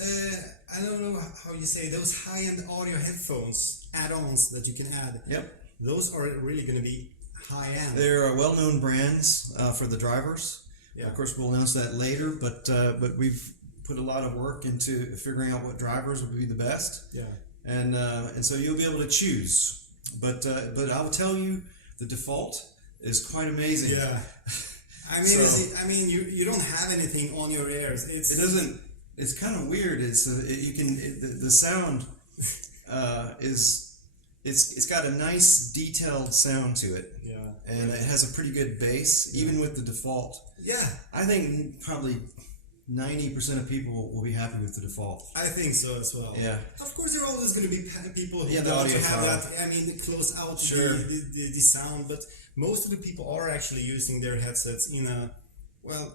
I don't know how you say, those high-end audio headphones add-ons that you can add. Yep. Those are really going to be high-end. They're well-known brands for the drivers. Yeah. Of course, we'll announce that later, but we've put a lot of work into figuring out what drivers would be the best. Yeah. And so you'll be able to choose, but I'll tell you, the default is quite amazing. Yeah. I mean, you don't have anything on your ears. It doesn't. It's kind of weird. The sound it's got a nice detailed sound to it. Yeah. And it has a pretty good bass, even with the default. Yeah. I think probably 90% of people will be happy with the default. I think so as well. Yeah. Of course, there are always going to be people who want to have that. I mean, close out the sound, but most of the people are actually using their headsets in a, well,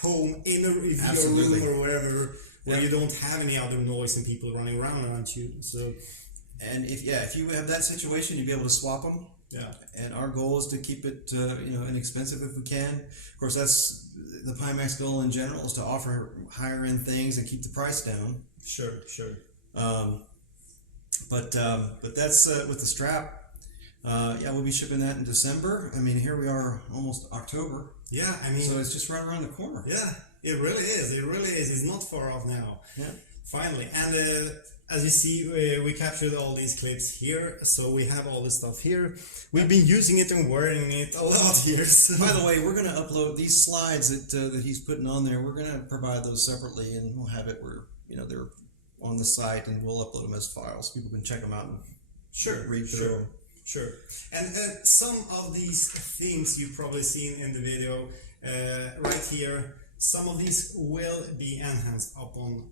home in your room or wherever, where you don't have any other noise and people running around you. So, and if you have that situation, you'll be able to swap them. Yeah. And our goal is to keep it inexpensive if we can. Of course, that's the Pimax goal in general, is to offer higher end things and keep the price down. Sure. But that's with the strap. We'll be shipping that in December. I mean, here we are, almost October. Yeah, I mean, so it's just right around the corner. Yeah, it really is. It's not far off now. Yeah. Finally, and as you see, we captured all these clips here, so we have all this stuff here. We've been using it and wearing it a lot here. So. By the way, we're going to upload these slides that he's putting on there. We're going to provide those separately, and we'll have it where they're on the site, and we'll upload them as files. People can check them out and read through them. Sure. And some of these things you've probably seen in the video right here, some of these will be enhanced upon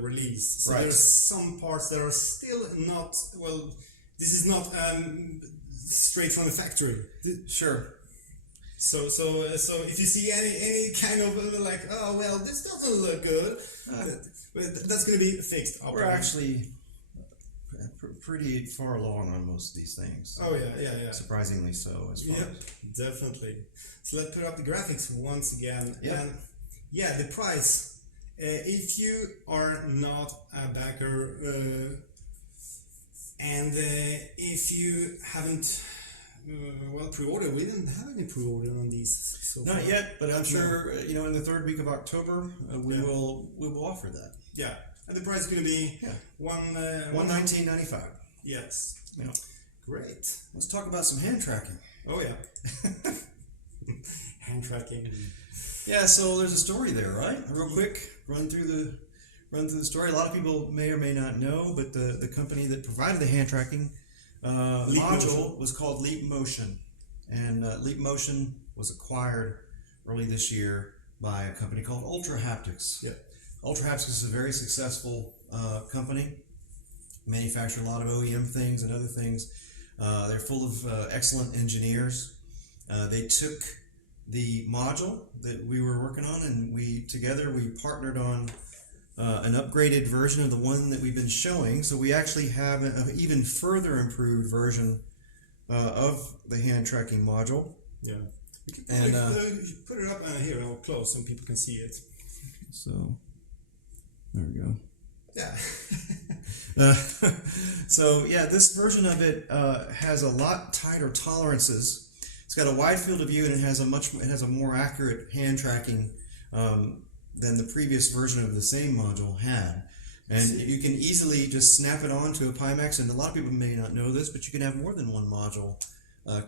release. So there's some parts that are still not, well, this is not straight from the factory. Sure. So if you see any kind of like, oh well, this doesn't look good, that's going to be fixed. We're actually pretty far along on most of these things. Oh yeah. Surprisingly so, as far as. Definitely. So let's put up the graphics once again. Yep. And yeah, the price. If you are not a backer, and if you haven't pre-order. We didn't have any pre-order on these so Not far. yet, but I'm sure in the third week of October we will offer that. Yeah, and the price is going to be $119.95. Yes. Yeah. Great. Let's talk about some hand tracking. Oh yeah. Hand tracking. Yeah, so there's a story there, right? Real quick, run through the story. A lot of people may or may not know, but the company that provided the hand tracking module was called Leap Motion, and Leap Motion was acquired early this year by a company called UltraHaptics. Yeah. UltraHaptics is a very successful company, manufacture a lot of OEM things and other things. They're full of excellent engineers. They took the module that we were working on, and we partnered on an upgraded version of the one that we've been showing. So we actually have an even further improved version of the hand tracking module. Yeah. And put it up here and close so people can see it. So there we go. Yeah. So yeah, this version of it has a lot tighter tolerances. It's got a wide field of view, and it has a more accurate hand tracking than the previous version of the same module had. And you can easily just snap it onto a Pimax, and a lot of people may not know this, but you can have more than one module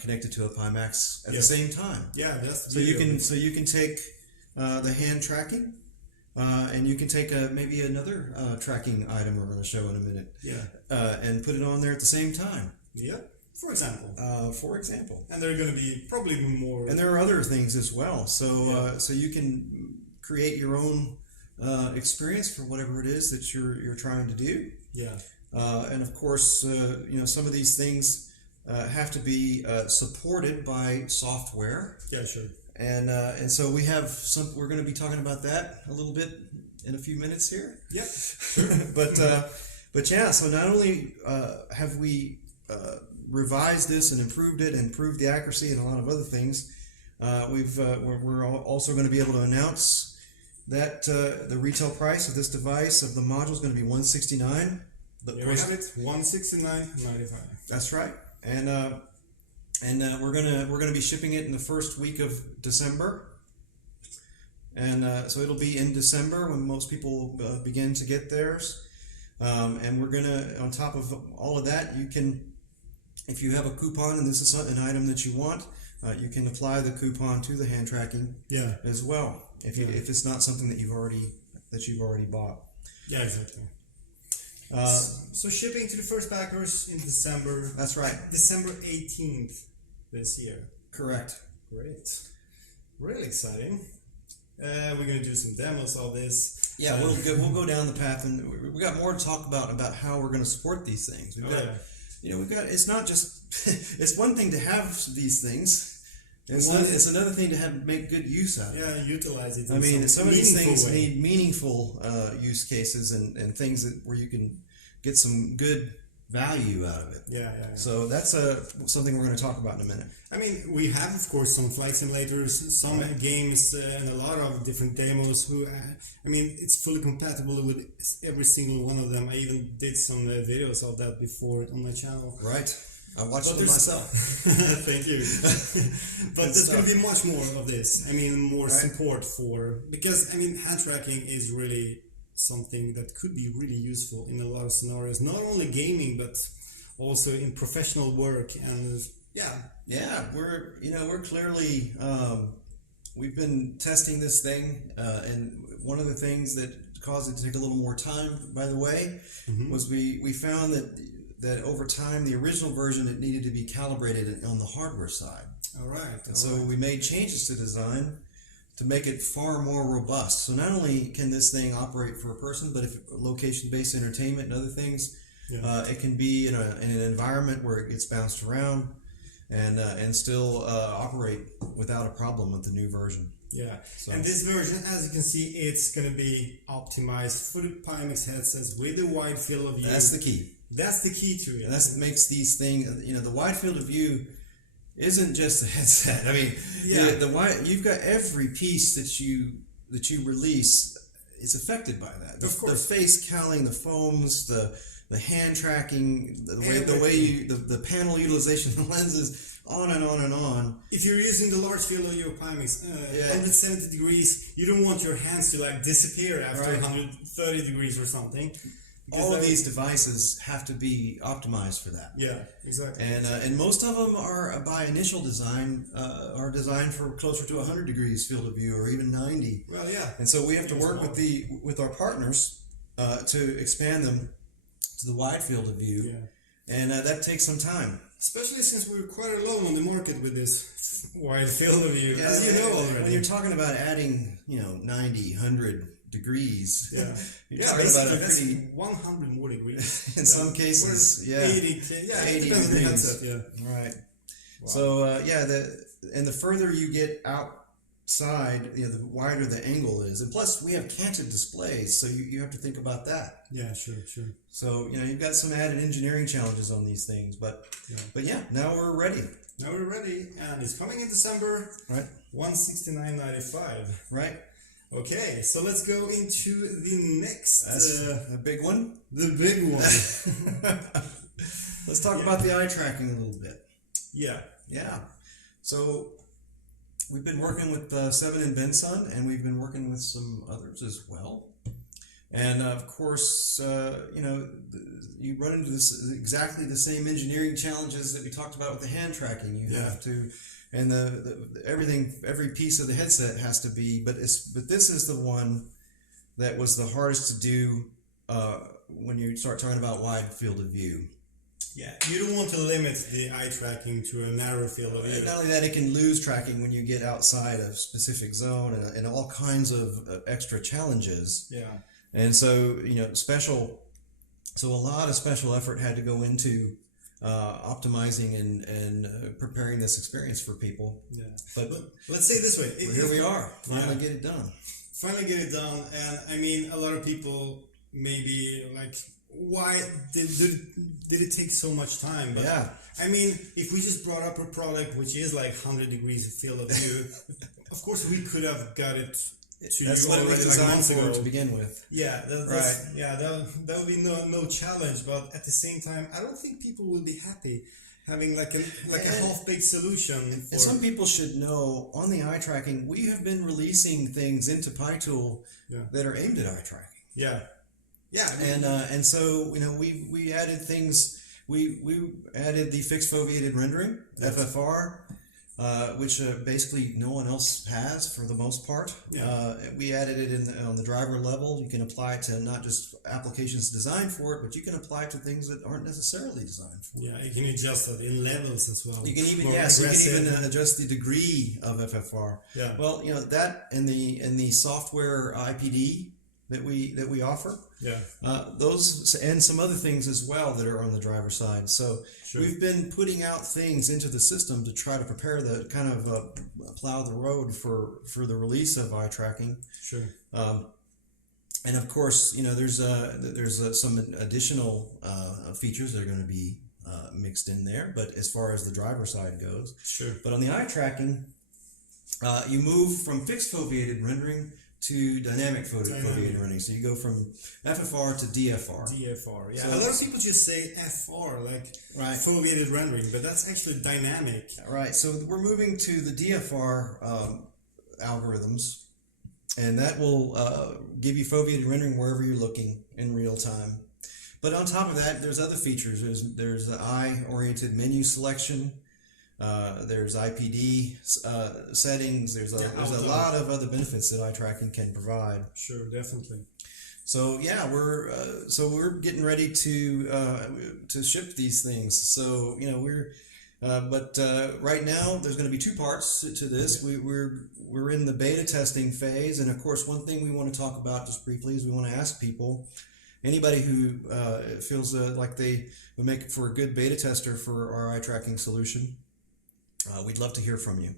connected to a Pimax at the same time. Yeah, that's so you can take the hand tracking, and you can take maybe another tracking item we're going to show in a minute. Yeah. And put it on there at the same time. Yeah. For example. And there are going to be probably more. And there are other things as well. So so you can create your own experience for whatever it is that you're trying to do. Yeah. And of course, some of these things have to be supported by software. Yeah, sure. And so we have we're going to be talking about that a little bit in a few minutes here. Yeah. Sure. but yeah, so not only have we revised this and improved it and improved the accuracy and a lot of other things, we're also going to be able to announce that the retail price of this device, of the module, is going to be $169. There we have it, $169.95. That's right, and we're gonna be shipping it in the first week of December, and so it'll be in December when most people begin to get theirs, and we're gonna, on top of all of that, you can, if you have a coupon and this is an item that you want, you can apply the coupon to the hand tracking as well. If it's not something that you've already bought. Yeah, exactly. So shipping to the first backers in December. That's right. December 18th this year. Correct. Great. Really exciting. We're going to do some demos of this. Yeah, we'll go down the path, and we got more to talk about how we're going to support these things. We've got it's not just it's one thing to have these things, It's another thing to make good use out of. Yeah, utilize it. I mean, some of these things way. need meaningful use cases and things where you can get some good value out of it. Yeah. So that's something we're going to talk about in a minute. I mean, we have, of course, some flight simulators, some games, and a lot of different demos. I mean, it's fully compatible with every single one of them. I even did some videos of that before on my channel. Right. I watched them myself. Thank you. But there's going to be much more of this. I mean, more support because, I mean, hand tracking is really something that could be really useful in a lot of scenarios. Not only gaming, but also in professional work. And we're clearly, we've been testing this thing. And one of the things that caused it to take a little more time, by the way, was we found that over time, the original version, it needed to be calibrated on the hardware side. All right. And so we made changes to design to make it far more robust. So not only can this thing operate for a person, but if location-based entertainment and other things, it can be in an environment where it gets bounced around and still operate without a problem with the new version. Yeah, and this version, as you can see, it's going to be optimized for the Pimax headsets with the wide field of view. That's the key. That's the key to it. And that's what makes these things, the wide field of view isn't just the headset. I mean, you've got every piece that you release is affected by that. Of course. The face cowling, the foams, the hand tracking, the panel utilization, the lenses, on and on and on. If you're using the large field of your Pimax, 170 degrees, you don't want your hands to like disappear after 130 degrees or something. All of these devices have to be optimized for that. Yeah, exactly. And most of them are, by initial design, are designed for closer to 100 degrees field of view, or even 90. Well, yeah. And so we have to work with our partners to expand them to the wide field of view, and that takes some time. Especially since we're quite alone on the market with this wide field of view, as you know already. When you're talking about adding, 90, 100 degrees, you're talking about a pretty 100 more degrees. In some cases, 80 degrees. on the headset, Right. Wow. So the further you get outside, the wider the angle is, and plus we have canted displays, so you have to think about that. Yeah, sure. So you've got some added engineering challenges on these things, but now we're ready. Now we're ready, and it's coming in December. Right. $169.95. Right. Okay, so let's go into the next. That's the big one. The big one. Let's talk about the eye tracking a little bit. Yeah. So we've been working with Seven and Benson, and we've been working with some others as well. And of course, you run into exactly the same engineering challenges that we talked about with the hand tracking. You have to, and every piece of the headset has to be. But this is the one that was the hardest to do when you start talking about wide field of view. Yeah, you don't want to limit the eye tracking to a narrow field of view. Not only that, it can lose tracking when you get outside a specific zone and all kinds of extra challenges. Yeah. And so, a lot of special effort had to go into optimizing and preparing this experience for people. Yeah. But let's say it this way. Here we are. Finally get it done. And I mean, a lot of people may be like, why did it take so much time? But I mean, if we just brought up a product which is like 100 degrees field of view, of course we could have got it to that's you what already it was designed like months for ago. to begin with. Yeah, that would be no challenge. But at the same time, I don't think people will be happy having like a half-baked solution. And some people should know, on the eye tracking, we have been releasing things into PyTool that are aimed at eye tracking. Yeah. And so we added things. We added the fixed foveated rendering, FFR, which basically no one else has for the most part. We added it on the driver level. You can apply it to not just applications designed for it, but you can apply it to things that aren't necessarily designed for it. Yeah, you can adjust it in levels as well. You can even adjust the degree of FFR. Yeah. Well, that in the software IPD that we offer. Yeah. Those and some other things as well that are on the driver's side. So Sure. we've been putting out things into the system to try to prepare the kind of plow the road for the release of eye tracking. Sure. And of course, there's some additional features that are going to be mixed in there. But as far as the driver side goes, Sure. but on the eye tracking, you move from fixed foveated rendering to dynamic foveated rendering. So you go from FFR to DFR. DFR, yeah. So a lot of people just say FR, like Right. foveated rendering, but that's actually dynamic. Right. So we're moving to the DFR algorithms, and that will give you foveated rendering wherever you're looking in real time. But on top of that, there's other features. There's the eye-oriented menu selection. There's IPD settings. There's a lot of other benefits that eye tracking can provide. Sure, definitely. So yeah, we're getting ready to ship these things. So but right now there's going to be two parts to this. We're in the beta testing phase, and of course, one thing we want to talk about just briefly is we want to ask people. Anybody who feels like they would make it for a good beta tester for our eye tracking solution, we'd love to hear from you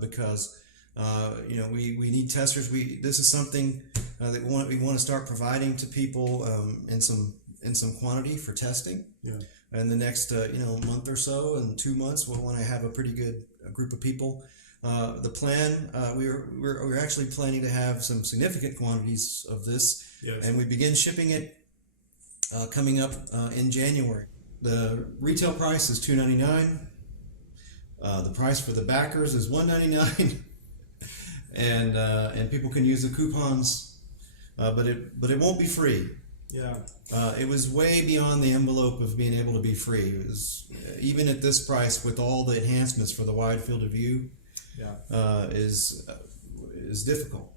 because we need testers. This is something that we want to start providing to people in some quantity for testing. Yeah. In the next month or so, and 2 months, we'll want to have a pretty good group of people. The plan we're actually planning to have some significant quantities of this. Yes. And we begin shipping it coming up in January. The retail price is $299. The price for the backers is $199, and people can use the coupons, but it won't be free. Yeah. It was way beyond the envelope of being able to be free. It was even at this price with all the enhancements for the wide field of view. Yeah. Is difficult.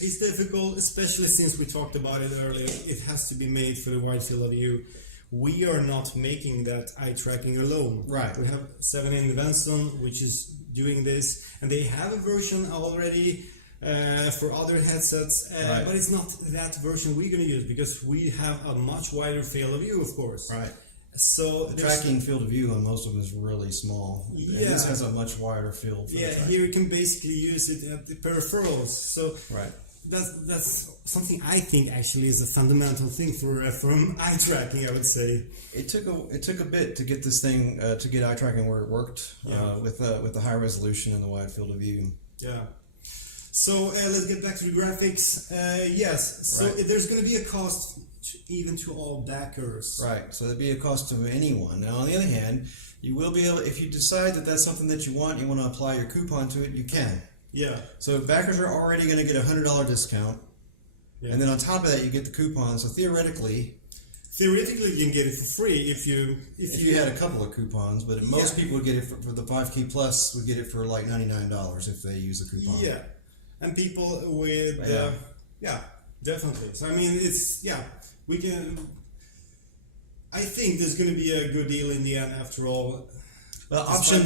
It's difficult, especially since we talked about it earlier. It has to be made for the wide field of view. We are not making that eye tracking alone. Right. We have 7 Benson, which is doing this, and they have a version already for other headsets, Right. but it's not that version we're going to use because we have a much wider field of view, of course. Right. So The tracking field of view on most of them is really small. Yeah. And this has a much wider field. For the tracking. here you can basically use it at the peripherals. So Right. that's something I think actually is a fundamental thing from eye tracking, I would say. It took a bit to get this thing to get eye tracking where it worked with the high resolution and the wide field of view. Yeah. So let's get back to the graphics. Yes. So Right. there's going to be a cost even to all backers. Right. So that'd be a cost to anyone. Now, on the other hand, you will be able, if you decide that that's something that you want to apply your coupon to it, you can. Yeah. So backers are already going to get a $100 discount, Yeah. and then on top of that, you get the coupon. So theoretically, you can get it for free if you had a couple of coupons, but most people would get it for the 5K Plus would get it for like $99 if they use a coupon. Yeah. And people with definitely. So I mean, we can. I think there's going to be a good deal in the end after all. Well, option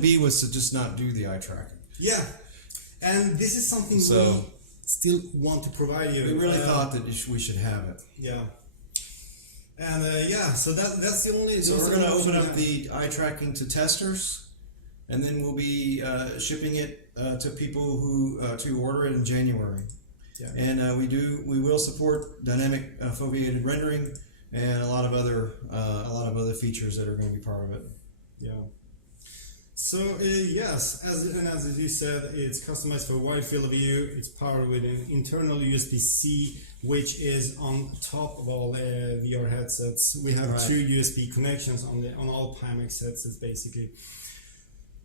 B was to just not do the eye tracking. Yeah, and this is something we still want to provide you. We really thought that we should have it. Yeah. And so that's the only. So we're going to open up the eye tracking to testers, and then we'll be shipping it to people who to order it in January. Yeah. And we will support dynamic foveated rendering and a lot of other features that are going to be part of it. Yeah. So yes, as you said, it's customized for a wide field of view. It's powered with an internal USB-C, which is on top of all VR headsets. We have 2 USB connections on all Pimax headsets, basically.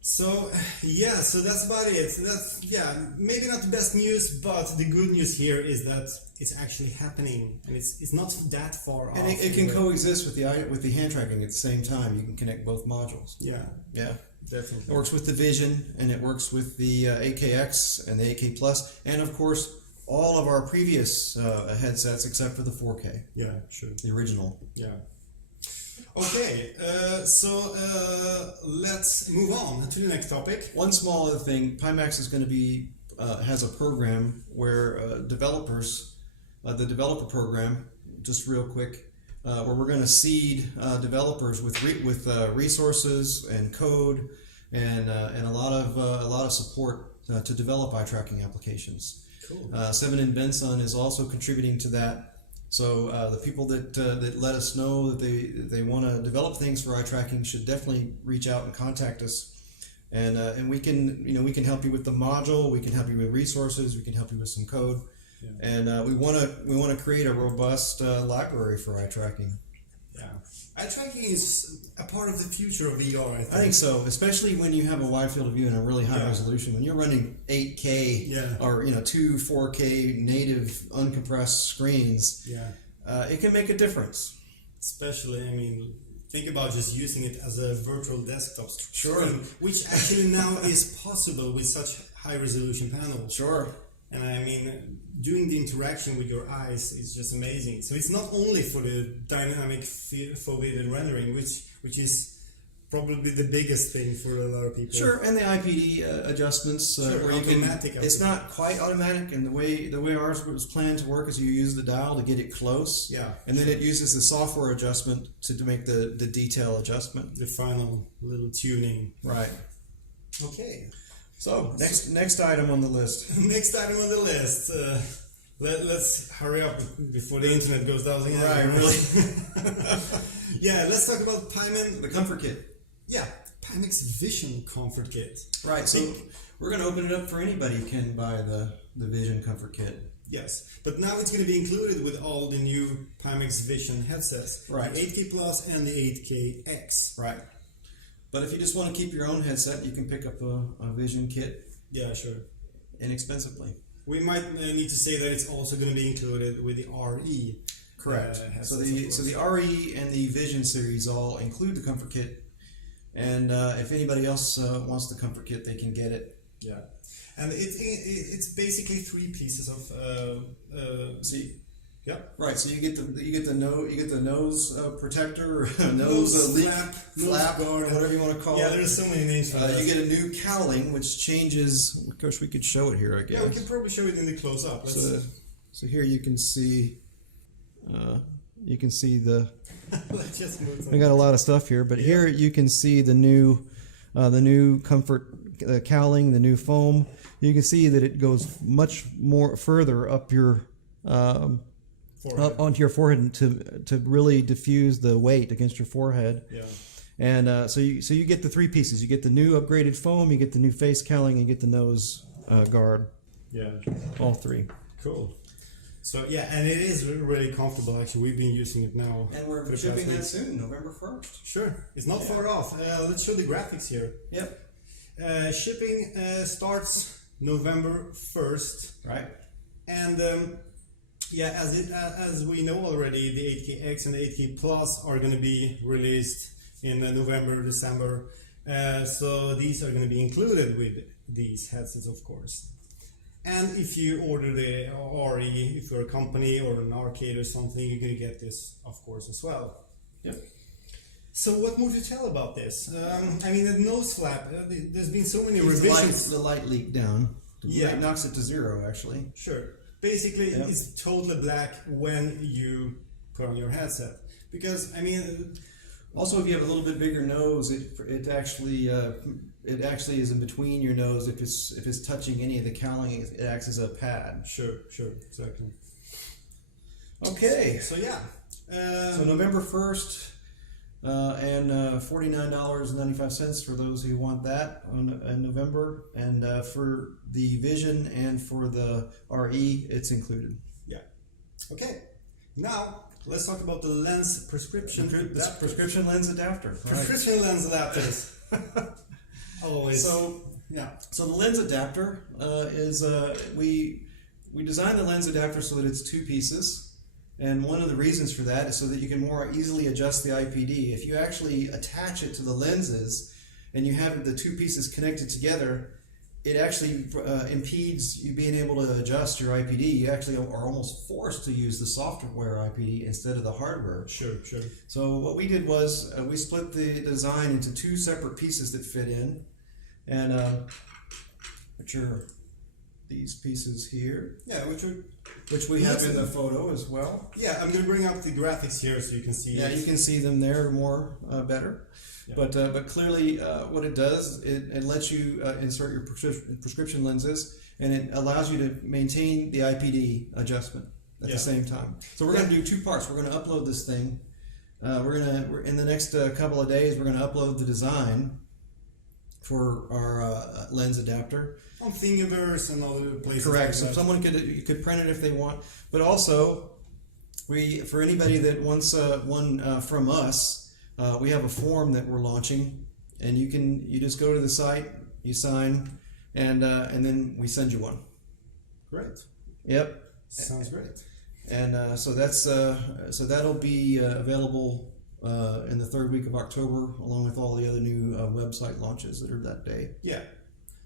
So so that's about it. So that's maybe not the best news, but the good news here is that it's actually happening, and it's not that far off. And it can coexist with the hand tracking at the same time. You can connect both modules. Yeah. Yeah. Definitely. It works with the Vision, and it works with the AKX and the AK Plus, and of course all of our previous headsets except for the 4K. Yeah, sure. The original. Yeah. Okay, so let's move on to the next topic. One small other thing, Pimax is going to be has a program where developers, the developer program, just real quick, where we're going to seed developers with resources and code and a lot of support to develop eye tracking applications. Cool. Seven and Benson is also contributing to that. So the people that let us know that they want to develop things for eye tracking should definitely reach out and contact us, and we can help you with the module, we can help you with resources, we can help you with some code, and we want to create a robust library for eye tracking. Yeah, eye tracking is a part of the future of VR. I think so, especially when you have a wide field of view and a really high resolution. When you're running 8K or two 4K native uncompressed screens, it can make a difference. Especially, I mean, think about just using it as a virtual desktop screen, which actually now is possible with such high resolution panels. Sure. And I mean, doing the interaction with your eyes is just amazing. So it's not only for the dynamic foveated rendering, which is probably the biggest thing for a lot of people. Sure, and the IPD adjustments. Sure, where automatic. It's not quite automatic, and the way ours was planned to work is you use the dial to get it close. Yeah. And then it uses the software adjustment to make the detail adjustment. The final little tuning. Right. Okay. So next item on the list. Next item on the list. Let's hurry up before the internet goes down again. Right, really. Yeah, let's talk about the comfort kit. Yeah, Pimax Vision comfort kit. Right, so we're going to open it up for anybody who can buy the Vision comfort kit. Yes, but now it's going to be included with all the new Pimax Vision headsets. Right. The 8K Plus and the 8KX. Right. But if you just want to keep your own headset, you can pick up a Vision kit. Yeah, sure. Inexpensively. We might need to say that it's also going to be included with the RE. Correct. So the RE and the Vision series all include the comfort kit. And if anybody else wants the comfort kit, they can get it. Yeah, and it's basically three pieces of see. Yeah. Right. So you get the nose protector, nose leak flap, or whatever you want to call it. Yeah, there's so many names for that. You get a new cowling, which changes. Of course, we could show it here, I guess. Yeah, we can probably show it in the close up. So here you can see. Let's just move. I got a lot of stuff here, but here you can see the new comfort cowling, the new foam. You can see that it goes much more further up your up onto your forehead to really diffuse the weight against your forehead. Yeah. And so you get the three pieces. You get the new upgraded foam, you get the new face cowling, and you get the nose guard. Yeah. All three. Cool. So yeah, and it is really comfortable. Actually, we've been using it now. And we're shipping that soon, November 1st. Sure, it's not far off. Let's show the graphics here. Yep. Shipping starts November 1st. Right. And as we know already, the 8KX and the 8K Plus are going to be released in November, December. So these are going to be included with these headsets, of course. And if you order the RE, if you're a company or an arcade or something, you're going to get this, of course, as well. Yep. So what more to tell about this? I mean, the nose flap, there's been so many revisions. The light leak down. Yeah. It knocks it to zero, actually. Sure. Basically, it's totally black when you put on your headset. Because, I mean... Also, if you have a little bit bigger nose, it actually is in between your nose. If it's touching any of the cowling, it acts as a pad. Sure, exactly. Okay. So yeah. So November 1st, and $49.95 for those who want that in November, and for the Vision and for the RE, it's included. Yeah. Okay. Now let's talk about the lens prescription. Prescription lens adapter. Prescription lens adapters. Always. So the lens adapter is we designed the lens adapter so that it's two pieces, and one of the reasons for that is so that you can more easily adjust the IPD. If you actually attach it to the lenses and you have the two pieces connected together, it actually impedes you being able to adjust your IPD. You actually are almost forced to use the software IPD instead of the hardware. Sure. So what we did was we split the design into two separate pieces that fit in, and which are these pieces here, Yeah, which we have in the photo as well. Yeah, I'm going to bring up the graphics here so you can see. Yeah, you can see them there more better. Yeah. But clearly, what it does, it lets you insert your prescription lenses, and it allows you to maintain the IPD adjustment at the same time. So we're going to do two parts. We're going to upload this thing. We're in the next couple of days. We're going to upload the design for our lens adapter on Thingiverse and other places. Correct. Like so that. Someone could print it if they want, but also for anybody that wants one from us, we have a form that we're launching, and you just go to the site, you sign, and then we send you one. Great. Yep. Sounds great. And so that'll be available in the third week of October, along with all the other new website launches that are that day. Yeah.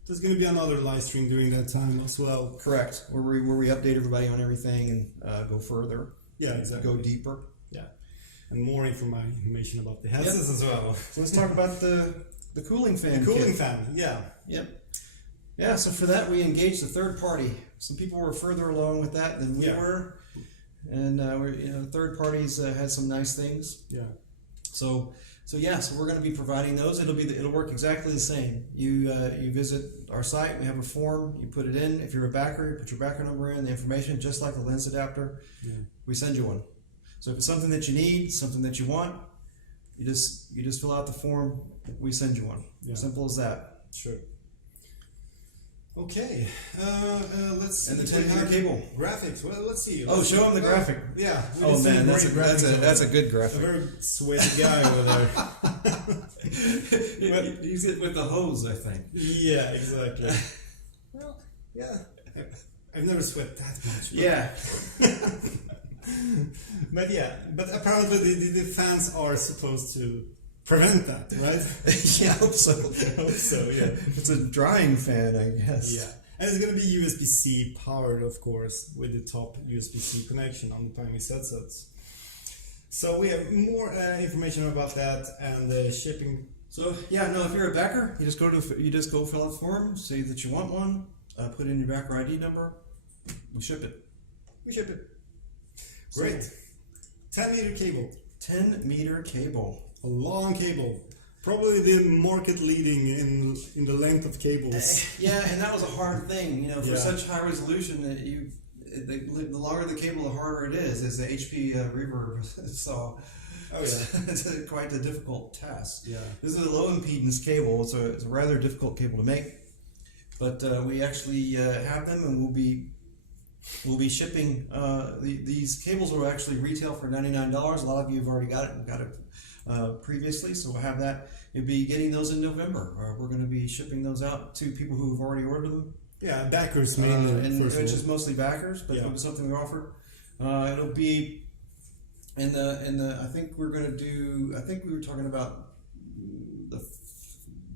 There's going to be another live stream during that time as well. Correct. Where we update everybody on everything and go further. Yeah, exactly. Go deeper. Yeah. And more information about the headsets as well. So let's talk about the cooling fan. The cooling fan, yeah. Yep. Yeah, so for that we engaged a third party. Some people were further along with that than we were. And the third parties had some nice things. Yeah. So we're going to be providing those. It'll work exactly the same. You visit our site. We have a form. You put it in. If you're a backer, you put your backer number in, the information, just like the lens adapter. Yeah. We send you one. So if it's something that you need, something that you want, you just fill out the form. We send you one. Yeah. Simple as that. Sure. Okay. Let's see. And the 10-meter cable. Graphics. Well, let's see. Show them the graphic. Yeah. Oh man, that's a good graphic. A very sweaty guy over there. He's it with the hose, I think. Yeah, exactly. Well, yeah. I've never sweat that much. Yeah. But apparently the fans are supposed to prevent that, right? Yeah, I hope so. I hope so, yeah. It's a drying fan, I guess. Yeah. And it's going to be USB-C powered, of course, with the top USB-C connection on the Pimax headsets. So we have more information about that and shipping. So if you're a backer, you just go fill out the form, say that you want one, put in your backer ID number, we ship it. Great. 10-meter cable. 10-meter cable. A long cable. Probably the market leading in the length of cables. Yeah, and that was a hard thing, for such high resolution that the longer the cable, the harder it is, as the HP Reverb saw. Oh yeah, it's quite a difficult task. Yeah, this is a low impedance cable, so it's a rather difficult cable to make. But we actually have them, and we'll be shipping. These cables will actually retail for $99. A lot of you have already got it previously, so we'll have that. You'll be getting those in November. We're going to be shipping those out to people who have already ordered them. Yeah, backers mainly, which is mostly backers, but it was something we offered. It'll be in the. I think we're going to do. I think we were talking about the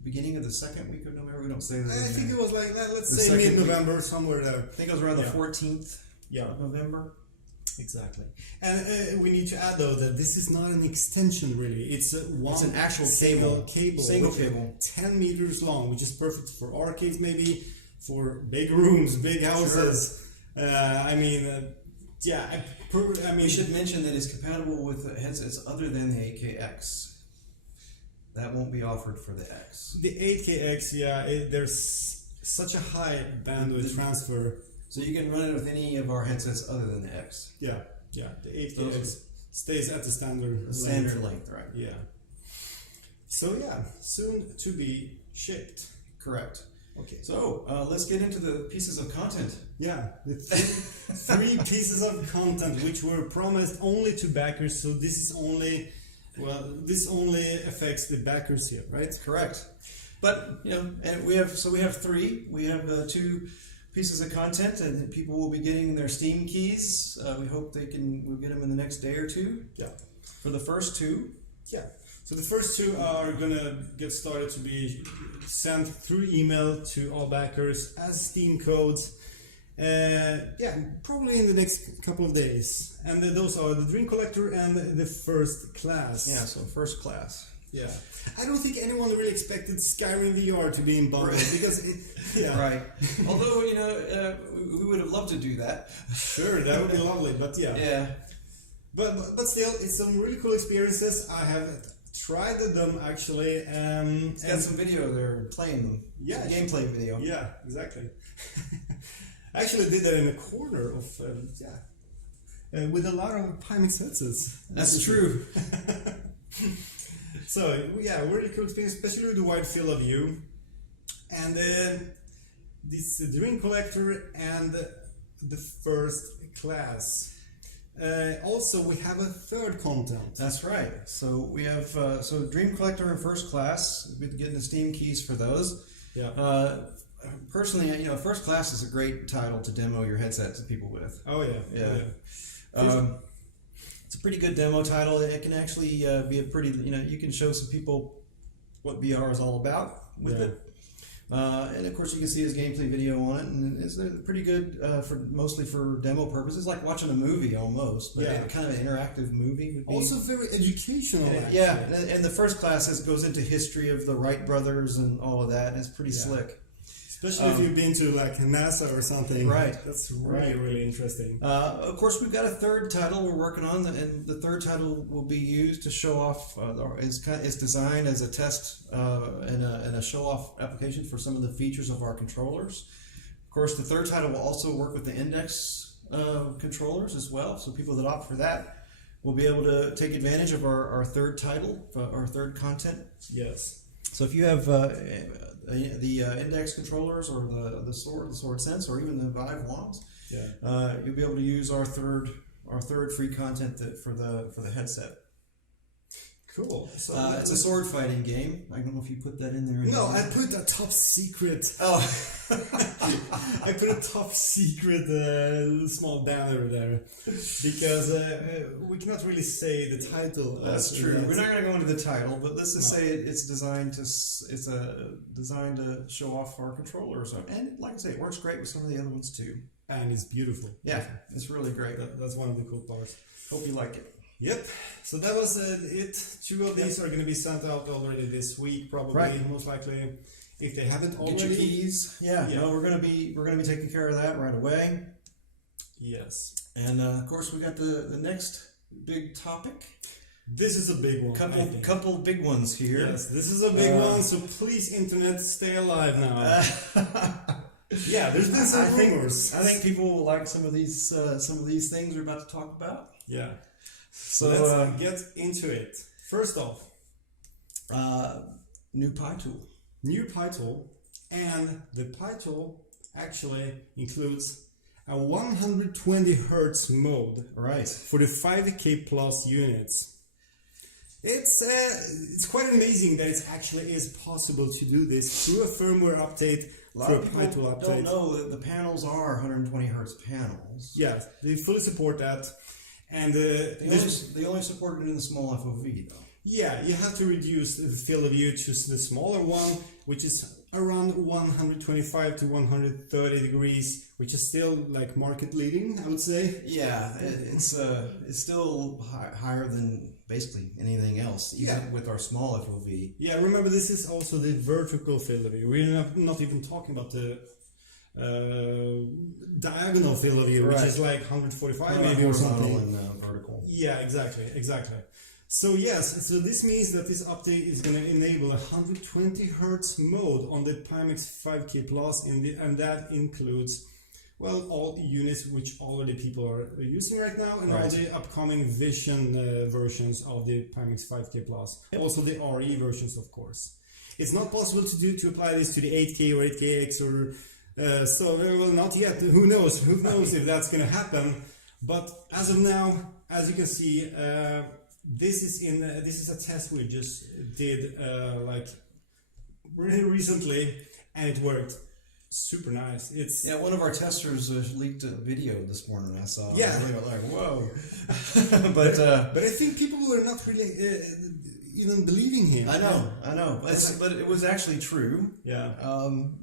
beginning of the second week of November. We don't say that. I think it was like that. Let's say mid-November, somewhere there. I think it was around the 14th of November. Exactly. And we need to add though that this is not an extension really. It's an actual single cable. 10 meters long, which is perfect for arcades maybe, for big rooms, big houses. Sure. We should mention that it's compatible with headsets other than the 8KX. That won't be offered for the X. The 8KX, there's such a high bandwidth transfer. So you can run it with any of our headsets other than the X. Yeah. The 8KX stays at the standard length, right? Yeah. So soon to be shipped. Correct. Okay. So let's get into the pieces of content. Yeah, the three pieces of content which were promised only to backers. So this only affects the backers here, right? Correct. But and we have three. We have two pieces of content, and people will be getting their Steam keys. We hope we'll get them in the next day or two. Yeah. For the first two. Yeah. So the first two are gonna get started to be sent through email to all backers as Steam codes. Probably in the next couple of days. And those are the Dream Collector and the First Class. Yeah, so First Class. Yeah, I don't think anyone really expected Skyrim VR to be in bundle because Right. Although we would have loved to do that. Sure, that would be lovely, but Yeah. But still, it's some really cool experiences. I have tried them actually. It's got some video there playing them. Yeah, some gameplay video. Yeah, exactly. I actually did that in a corner of with a lot of Pimax headsets. That's true. So yeah, really cool experience, especially with the wide field of view, and this dream collector and the first class. Also, we have a third content. That's right. So we have Dream Collector and First Class. We've been getting the Steam keys for those. Yeah. Personally, First Class is a great title to demo your headset to people with. Oh yeah. Yeah. It's a pretty good demo title. It can actually be a pretty, you can show some people what VR is all about with it. And of course, you can see his gameplay video on it, and it's pretty good mostly for demo purposes, like watching a movie almost, but kind of an interactive movie would be. Also very educational. Yeah, and the First Class goes into history of the Wright brothers and all of that, and it's pretty slick. Especially if you've been to like NASA or something. Right. That's really interesting. Of course, we've got a third title we're working on, and the third title will be used to show off. It's designed as a test and a show-off application for some of the features of our controllers. Of course, the third title will also work with the index controllers as well. So people that opt for that will be able to take advantage of our third title, our third content. Yes. So if you have the index controllers or the sword sense, or even the Vive wands, you'll be able to use our third free content for the headset. Cool. So it's a sword fighting game. I don't know if you put that in there. No, I put a top secret. Oh, I put a top secret small banner there because we cannot really say the title. That's true. We're not going to go into the title, but let's just say it's designed to show off our controllers, and like I say, it works great with some of the other ones too. And it's beautiful. Yeah, it's really great. That's one of the cool parts. Hope you like it. Yep. So that was it. 2 of these are going to be sent out already this week, probably, most likely. If they haven't already, get your keys. Yeah. No, we're gonna be taking care of that right away. Yes. And of course, we got the next big topic. This is a big one. Couple big ones here. Yes, this is a big one. So please, internet, stay alive now. Yeah, there's been some rumors. I think people will like some of these things we're about to talk about. Yeah. So let's get into it. First off, new Pi tool. New Pi tool, and the Pi tool actually includes a 120 Hertz mode. Right. For the 5K plus units. It's quite amazing that it actually is possible to do this through a firmware update. A lot of people don't know that the panels are 120 Hertz panels. Yeah, they fully support that. And they only support it in the small FOV though. Yeah, you have to reduce the field of view to the smaller one, which is around 125 to 130 degrees, which is still like market leading, I would say. Yeah, it's still higher than basically anything else, even with our small FOV. Yeah, remember this is also the vertical field of view. We're not even talking about the diagonal field of view, which is like 145 maybe or something. And vertical. Yeah, exactly. So yes, so this means that this update is going to enable a 120 Hertz mode on the Pimax 5K Plus, and that includes, well, all units which already people are using right now, and all the upcoming Vision versions of the Pimax 5K Plus. Also the RE versions, of course. It's not possible to apply this to the 8K or 8KX or so well, not yet. Who knows if that's going to happen? But as of now, as you can see, this is a test we just did like really recently, and it worked super nice. One of our testers leaked a video this morning. I saw. Yeah, they were like, whoa. but I think people were not really even believing him. I know, but it was actually true. Yeah.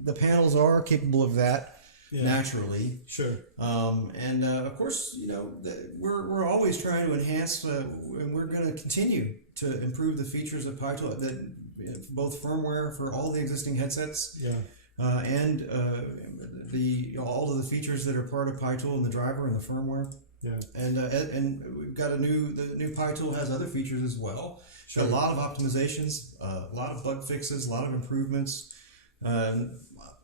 The panels are capable of that. naturally. Sure. And of course, you know, we're always trying to enhance, and we're going to continue to improve the features of PyTool, both firmware for all the existing headsets, and all of the features that are part of PyTool and the driver and the firmware. Yeah. And we've got the new PyTool has other features as well. Sure. Got a lot of optimizations, a lot of bug fixes, a lot of improvements,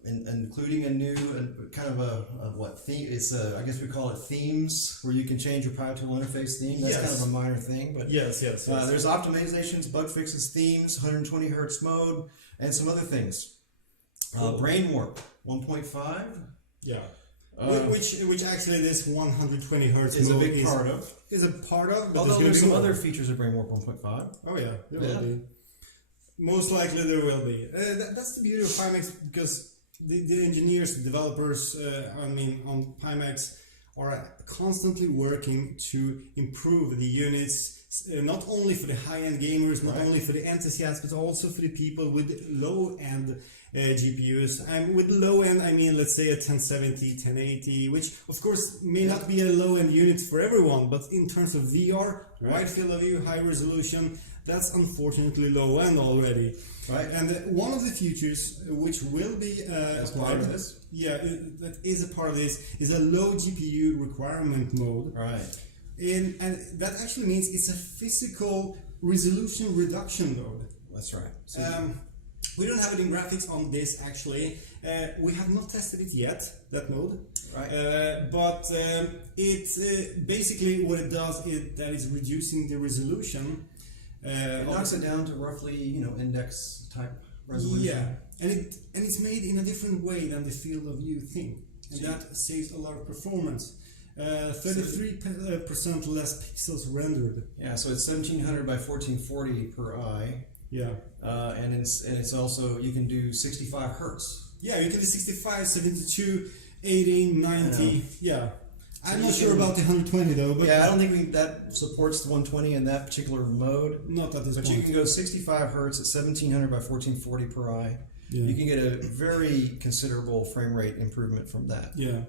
including a new kind of a what theme? It's I guess we call it themes, where you can change your PyTool interface theme. That's kind of a minor thing, but yes. There's optimizations, bug fixes, themes, 120 hertz mode, and some other things. Cool. Brain Warp 1.5. Yeah. Which actually this 120 hertz is a mode big part of. Is a part of. But Although there's some other features of Brain Warp 1.5. Oh yeah, there will be. Most likely there will be. That's the beauty of Pimax, because the engineers, the developers, on Pimax are constantly working to improve the units, not only for the high-end gamers, not only for the enthusiasts, but also for the people with low-end GPUs. And with low-end, I mean, let's say a 1070, 1080, which of course may not be a low-end unit for everyone, but in terms of VR, wide field of view, high resolution, that's unfortunately low-end already. Right, and one of the features which will be as part of this, that is a part of this, is a low GPU requirement mode. Right, and that actually means it's a physical resolution reduction mode. That's right. So we don't have it in graphics on this actually. We have not tested it yet, that mode. Right. But it basically what it does is that it's reducing the resolution. It knocks it down to roughly, index type resolution. Yeah, and it's made in a different way than the field of view thing, and that saves a lot of performance. 33% less pixels rendered. Yeah, so it's 1700 by 1440 per eye. Yeah, and it's also, you can do 65 hertz. Yeah, you can do 65, 72, 80, 90. Yeah. I'm not sure about the 120 though, but I don't think that supports the 120 in that particular mode. Not at this point. But you can go 65 hertz at 1700 by 1440 per eye. Yeah. You can get a very considerable frame rate improvement from that. Yeah.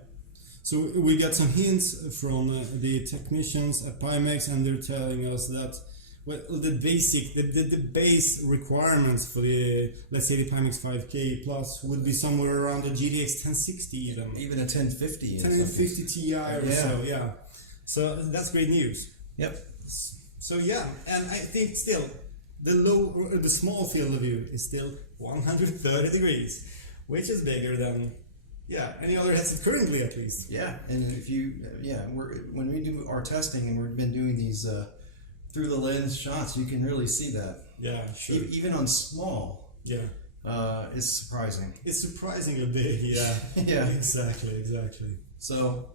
So we got some hints from the technicians at Pimax, and they're telling us that the base requirements for the, let's say, the Pimax 5K Plus would be somewhere around the GTX 1060 even a 1050. 1050 Ti or so, yeah. So that's great news. Yep. So yeah, and I think still the small field of view is still 130 degrees, which is bigger than any other headset currently, at least. Yeah, and if you when we do our testing, and we've been doing these through the lens shots, you can really see that. Yeah, sure. Even on small. Yeah. It's surprising. It's surprisingly big. Yeah. Yeah. Exactly. So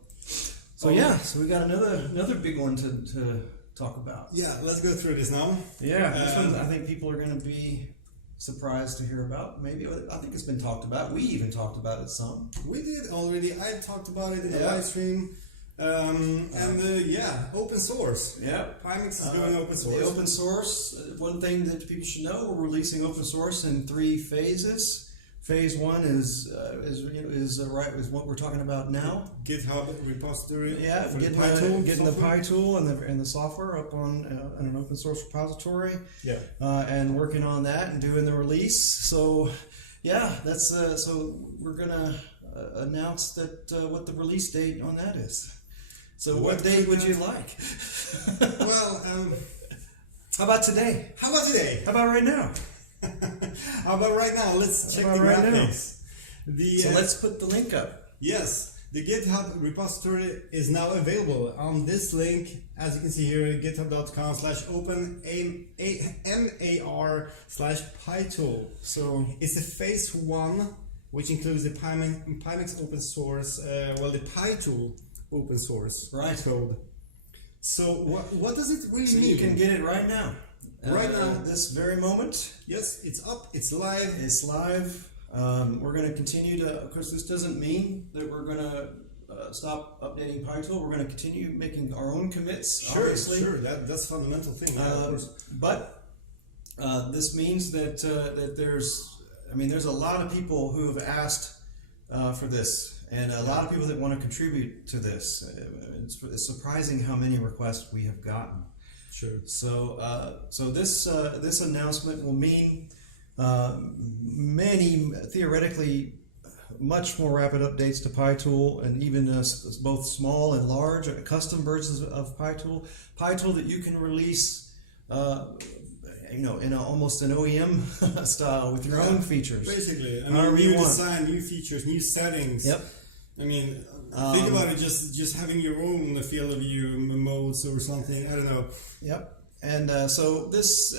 we got another big one to talk about. Yeah, let's go through this now. Yeah, this one I think people are going to be surprised to hear about. Maybe I think it's been talked about. We even talked about it some. We did already. I talked about it in the live stream. Open source. Yeah, Pimax is doing open source. The open source. One thing that people should know: we're releasing open source in 3 phases. Phase 1 is what we're talking about now. GitHub repository. Yeah, getting the PyTool and the software up on an open source repository. Yeah, and working on that and doing the release. So that's so we're gonna announce that what the release date on that is. So what date would you like? Well, how about today? How about today? How about right now? How about right now? Let's check the graphics. So let's put the link up. Yes, the GitHub repository is now available on this link, as you can see here, github.com/open_mar/pytool. So it's the phase 1, which includes the Pimax Open Source, the PyTool open source code. So what does it really mean? You can get it right now. Right now, this very moment. Yes, it's up. It's live. It's live. We're going to continue to. Of course, this doesn't mean that we're going to stop updating PyTool. We're going to continue making our own commits. Obviously. Sure. That's a fundamental thing. Of course. But this means that there's a lot of people who have asked for this, and a lot of people that want to contribute to this. It's surprising how many requests we have gotten. Sure. So this announcement will mean many, theoretically, much more rapid updates to PyTool, and even both small and large custom versions of PyTool. PyTool that you can release, in almost an OEM style with your own features. Basically, new design, new features, new settings. Yep. I mean, think about it. Just having your own field of view modes or something. I don't know. Yep. And so this,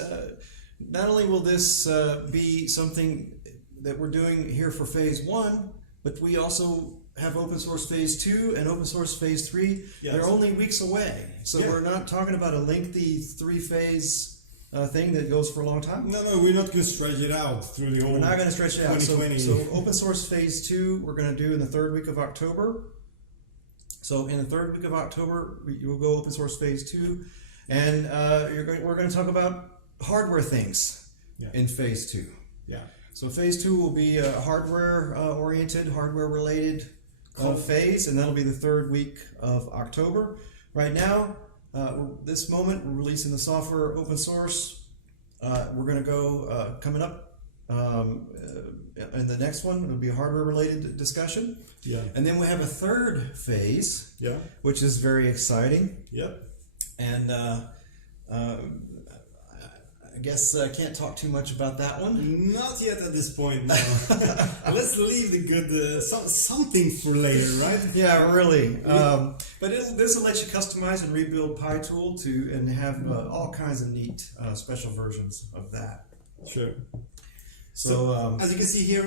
not only will this be something that we're doing here for phase 1, but we also have open source phase 2 and open source phase 3. Yes. They're only weeks away. So we're not talking about a lengthy 3-phase thing that goes for a long time. No, we're not going to stretch it out through the whole. We're not going to stretch it out. So open source phase 2 we're going to do in the 3rd week of October. So in the 3rd week of October, you'll go open source phase 2, and we're going to talk about hardware things in phase 2. Yeah. So phase 2 will be a hardware-oriented, hardware-related phase, and that'll be the 3rd week of October. Right now, this moment, we're releasing the software open source. We're going to go coming up in the next one. It'll be a hardware-related discussion. Yeah. And then we have a 3rd phase, which is very exciting. Yep. And I guess I can't talk too much about that one. Not yet at this point, no. Let's leave the good, something for later, right? Yeah, really. But this will let you customize and rebuild PyTool and have all kinds of neat special versions of that. Sure. So as you can see here,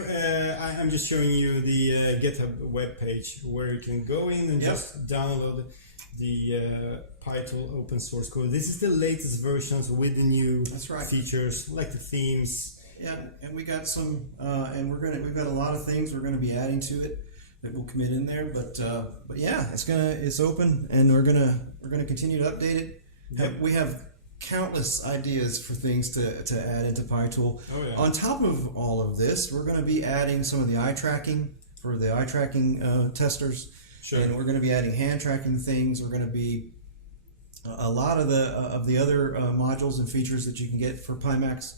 I'm just showing you the GitHub webpage where you can go in and just download the PyTool open source code. This is the latest versions with the new features like the themes. Yeah, and we got some, and we've got a lot of things we're going to be adding to it that will commit in there. But yeah, it's open, and we're gonna continue to update it. Yep. We have countless ideas for things to add into PyTool. Oh, yeah. On top of all of this, we're going to be adding some of the eye tracking for the eye tracking testers. Sure. And we're going to be adding hand tracking things. We're going to be a lot of the other modules and features that you can get for Pimax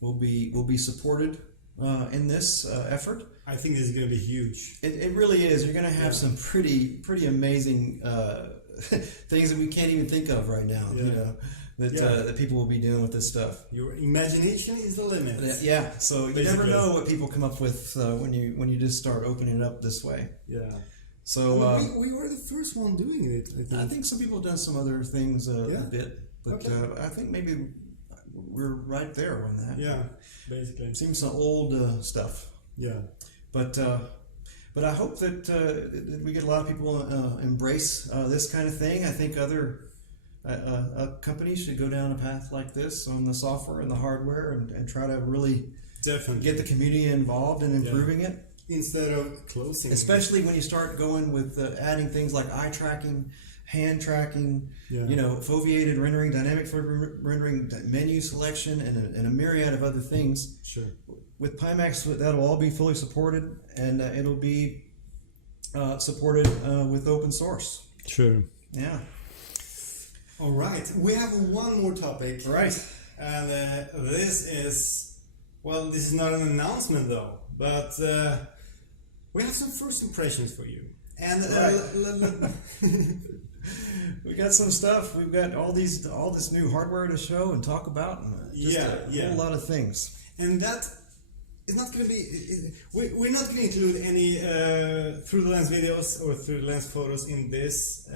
will be supported in this effort. I think this is going to be huge. It really is. You're going to have some pretty amazing things that we can't even think of right now. Yeah. You know, that people will be doing with this stuff. Your imagination is the limit. Yeah. So you never know what people come up with when you just start opening it up this way. Yeah. So we were the first one doing it. I think some people have done some other things a bit, but I think maybe we're right there on that. Yeah, basically. It seems some old stuff. Yeah, but I hope that we get a lot of people embrace this kind of thing. I think other companies should go down a path like this on the software and the hardware and try to really get the community involved in improving it. Instead of closing. Especially when you start going with adding things like eye tracking, hand tracking, foveated rendering, dynamic rendering, menu selection, and a myriad of other things. Sure. With Pimax, that'll all be fully supported, and it'll be supported with open source. Sure. Yeah. All right. We have one more topic. Right. And this is not an announcement though, but we have some first impressions for you. And we got some stuff. We've got all this new hardware to show and talk about, and a whole lot of things. And that is not going to be. We're not going to include any through the lens videos or through the lens photos in this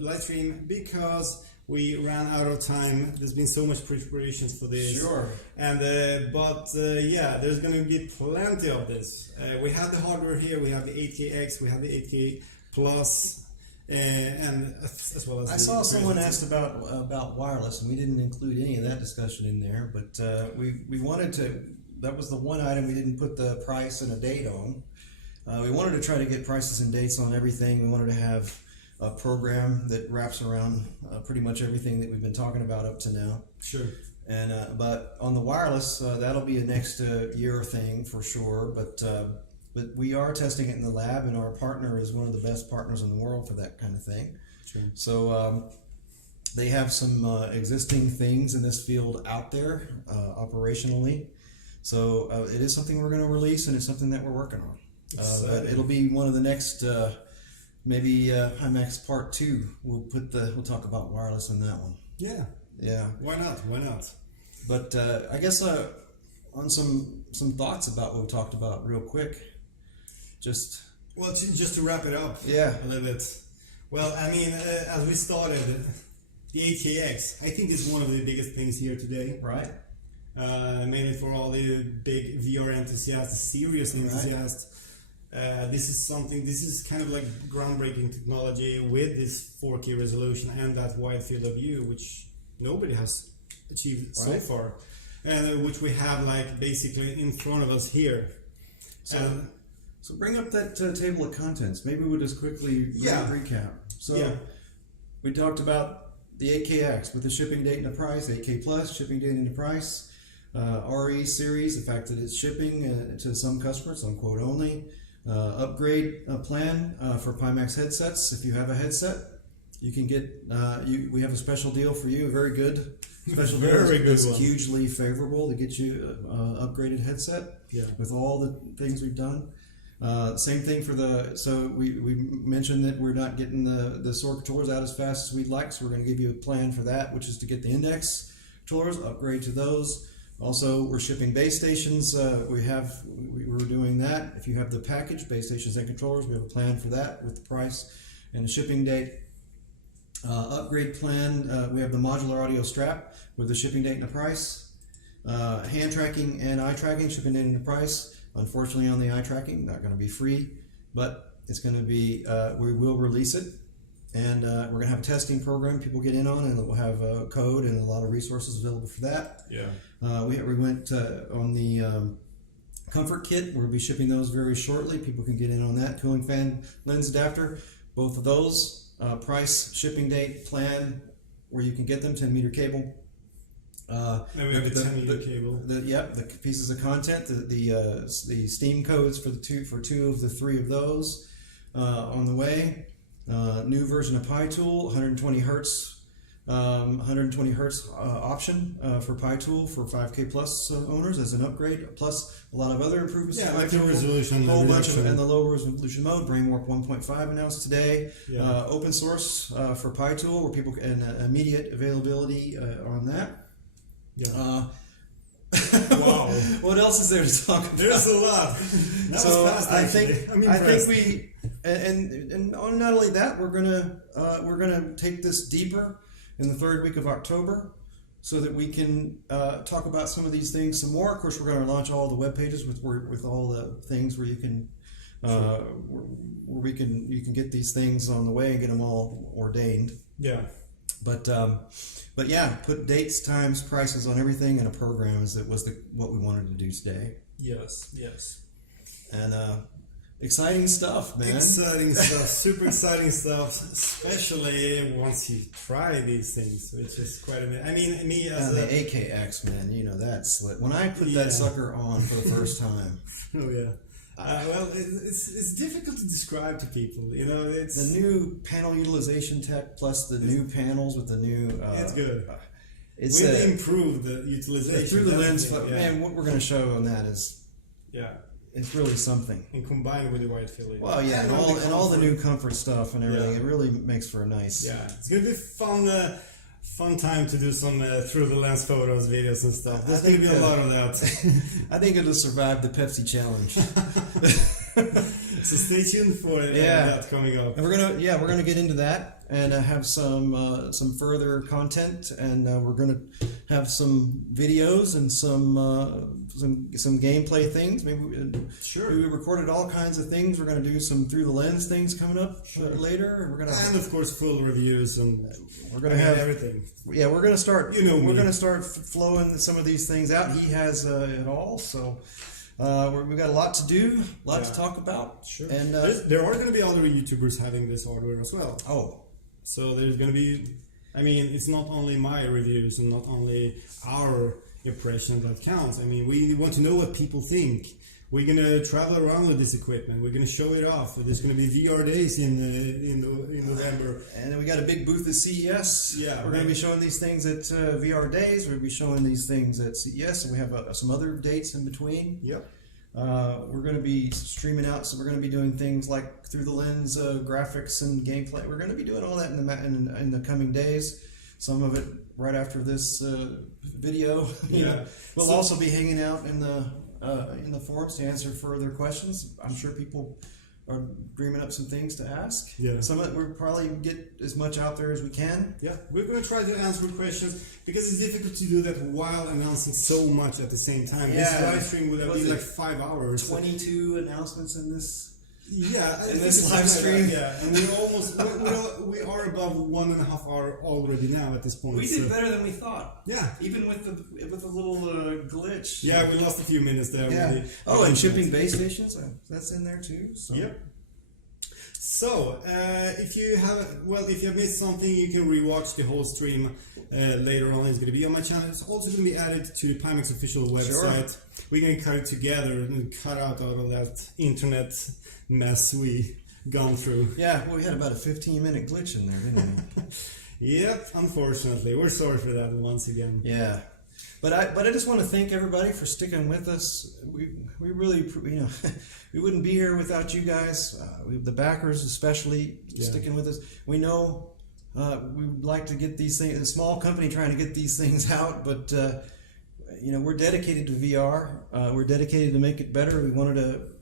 live stream because we ran out of time. There's been so much preparations for this. Sure. And there's going to be plenty of this. We have the hardware here. We have the 8K-X. We have the 8K Plus, and as well as. I saw someone asked about wireless, and we didn't include any of that discussion in there. But we wanted to. That was the one item we didn't put the price and a date on. We wanted to try to get prices and dates on everything. We wanted to have a program that wraps around pretty much everything that we've been talking about up to now. Sure. And but on the wireless, that'll be a next year thing for sure. But but we are testing it in the lab, and our partner is one of the best partners in the world for that kind of thing. Sure. So they have some existing things in this field out there operationally. So it is something we're going to release, and it's something that we're working on. But it'll be one of the next, maybe Pimax Part 2. We'll talk about wireless in that one. Yeah. Yeah. Why not? Why not? But I guess on some thoughts about what we talked about real quick. Just to wrap it up. Yeah. A little bit. Well, I mean, as we started, the AKX, I think is one of the biggest things here today. Right. Mainly for all the big VR enthusiasts, serious enthusiasts. This is kind of like groundbreaking technology with this 4K resolution and that wide field of view, which nobody has achieved so far, and which we have like basically in front of us here. So bring up that table of contents. Maybe we'll just quickly recap. So we talked about the 8KX with the shipping date and the price, 8K Plus, shipping date and the price, RE Series, the fact that it's shipping to some customers on quote only, upgrade plan for Pimax headsets. If you have a headset, you can get, we have a special deal for you, a very good special deal. Very good one. Hugely favorable to get you upgraded headset with all the things we've done. Same thing for so we mentioned that we're not getting the SOAR controllers out as fast as we'd like, so we're going to give you a plan for that, which is to get the index controllers, upgrade to those. Also, we're shipping base stations. We're doing that. If you have the package, base stations and controllers, we have a plan for that with the price and the shipping date. Upgrade plan, we have the modular audio strap with the shipping date and the price. Hand tracking and eye tracking, shipping date and the price. Unfortunately, on the eye tracking, not going to be free, but it's going to be, we will release it, and we're going to have a testing program people get in on, and we'll have a code and a lot of resources available for that. Yeah. We went on the comfort kit. We'll be shipping those very shortly. People can get in on that. Cooling fan lens adapter, both of those, price, shipping date, plan, where you can get them, 10-meter cable. And we have the 10-meter cable. The pieces of content, the Steam codes for two of the three of those on the way. New version of PyTool, 120 hertz option for PyTool for 5K plus owners as an upgrade, plus a lot of other improvements. Yeah, like the resolution, a whole bunch of, and the low resolution mode. Brainwarp 1.5 announced today. Open source for PyTool, where people can immediate availability on that. Yeah. Wow. What else is there to talk about? There's a lot. That was fast, I think we and not only that, we're gonna take this deeper in the third week of October, so that we can talk about some of these things some more. Of course, we're going to launch all the web pages with all the things where you can you can get these things on the way and get them all ordained. Yeah. But yeah, put dates, times, prices on everything in a program was what we wanted to do today. Yes, yes. And exciting stuff, man. Exciting stuff, super exciting stuff, especially once you try these things, which is quite amazing. I mean, me as the AKX, man, you know that's when I put that sucker on for the first time. Oh yeah. Well, it's difficult to describe to people. You know, it's the new panel utilization tech plus the new panels with the new. It's good. We've improved the utilization through the lens. Man, what we're going to show on that is it's really something. And combined with the wide field. Well, yeah, and all the new comfort stuff and everything. It really makes for a nice. Yeah, it's going to be fun time to do some through the lens photos, videos and stuff. There's going to be a lot of that. I think it'll survive the Pepsi challenge. So stay tuned for that coming up. And we're gonna get into that and have some further content, and we're gonna have some videos and some gameplay things. Maybe we recorded all kinds of things. We're gonna do some through the lens things coming up later. And of course full reviews, and we're gonna have everything. Yeah, we're gonna start. We're gonna start flowing some of these things out. He has it all, so. We've got a lot to do, a lot to talk about. Sure. And there are going to be other YouTubers having this hardware as well. Oh. So there's going to be I mean, it's not only my reviews and not only our impression that counts. I mean, we want to know what people think. We're gonna travel around with this equipment. We're gonna show it off. There's gonna be VR days in November, and then we got a big booth at CES. Yeah, we're gonna be showing these things at VR days. We're gonna be showing these things at CES, and we have some other dates in between. Yep. We're going to be streaming out, so we're going to be doing things like through the lens graphics and gameplay. We're going to be doing all that in the coming days. Some of it right after this video. We'll also be hanging out in the forums to answer further questions. I'm sure people are dreaming up some things to ask. Yeah. Some of it we'll probably get as much out there as we can. Yeah, we're going to try to answer questions because it's difficult to do that while announcing so much at the same time. Yeah. This live stream would have been like 5 hours. 22 announcements in this. Yeah, in this live stream. Yeah, and we're almost we are above 1.5 hour already now at this point. We did better than we thought. Yeah, even with the little glitch. Yeah, we lost a few minutes there. Yeah. And shipping base stations, that's in there too. So. Yep. So if you have missed something, you can rewatch the whole stream later on. It's going to be on my channel. It's also going to be added to the Pimax official website. Sure. We're going to cut it together and cut out all of that internet mess we gone through. Yeah, well, we had about a 15-minute glitch in there, didn't we? Yep, unfortunately. We're sorry for that once again. Yeah. But I just want to thank everybody for sticking with us. We really, we wouldn't be here without you guys. The backers especially sticking with us. We know we would like to get these things, a small company trying to get these things out, but we're dedicated to VR. We're dedicated to make it better. We wanted to.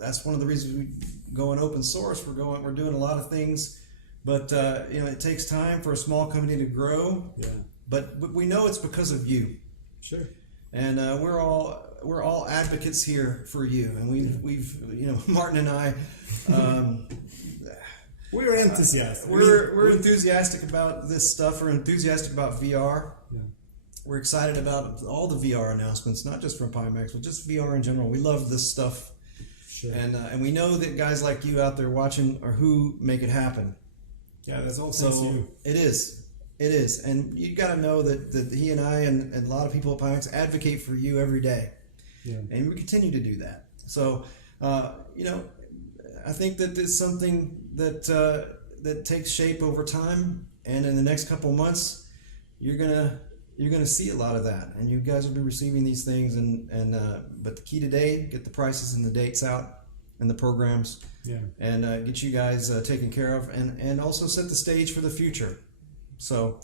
That's one of the reasons we go in open source. We're doing a lot of things, but it takes time for a small company to grow. Yeah. But we know it's because of you. Sure. And we're all advocates here for you. And we've Martin and I. We're enthusiastic. We're enthusiastic about this stuff. We're enthusiastic about VR. Yeah. We're excited about all the VR announcements, not just from Pimax, but just VR in general. We love this stuff. Sure. And we know that guys like you out there watching are who make it happen. Yeah, that's all thanks to you. It is. And you got to know that he and I and a lot of people at Pimax advocate for you every day. Yeah. And we continue to do that. So, I think that it's something that takes shape over time, and in the next couple months, you're gonna see a lot of that, and you guys will be receiving these things. But the key today, get the prices and the dates out, and the programs, and get you guys taken care of, and also set the stage for the future. So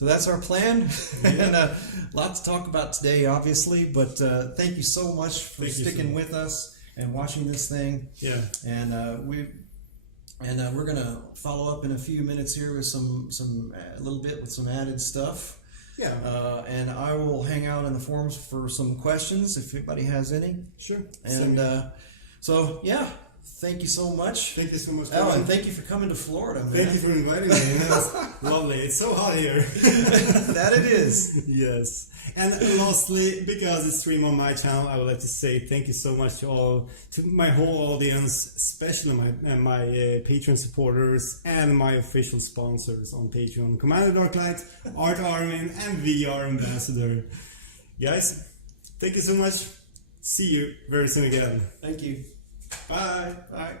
that's our plan, and lots to talk about today, obviously. But thank you so much for sticking with us and watching this thing. Yeah. And we're gonna follow up in a few minutes here with a little bit with some added stuff. Yeah. And I will hang out in the forums for some questions if anybody has any. Sure. And so yeah. Thank you so much. Thank you so much. Oh, and thank you for coming to Florida, man. Thank you for inviting me. That's lovely. It's so hot here. That it is. Yes. And lastly, because it's streamed on my channel, I would like to say thank you so much to my whole audience, especially my Patreon supporters and my official sponsors on Patreon: Commander Darklight, Art Armin, and VR Ambassador. Guys, thank you so much. See you very soon again. Thank you. Bye. Bye.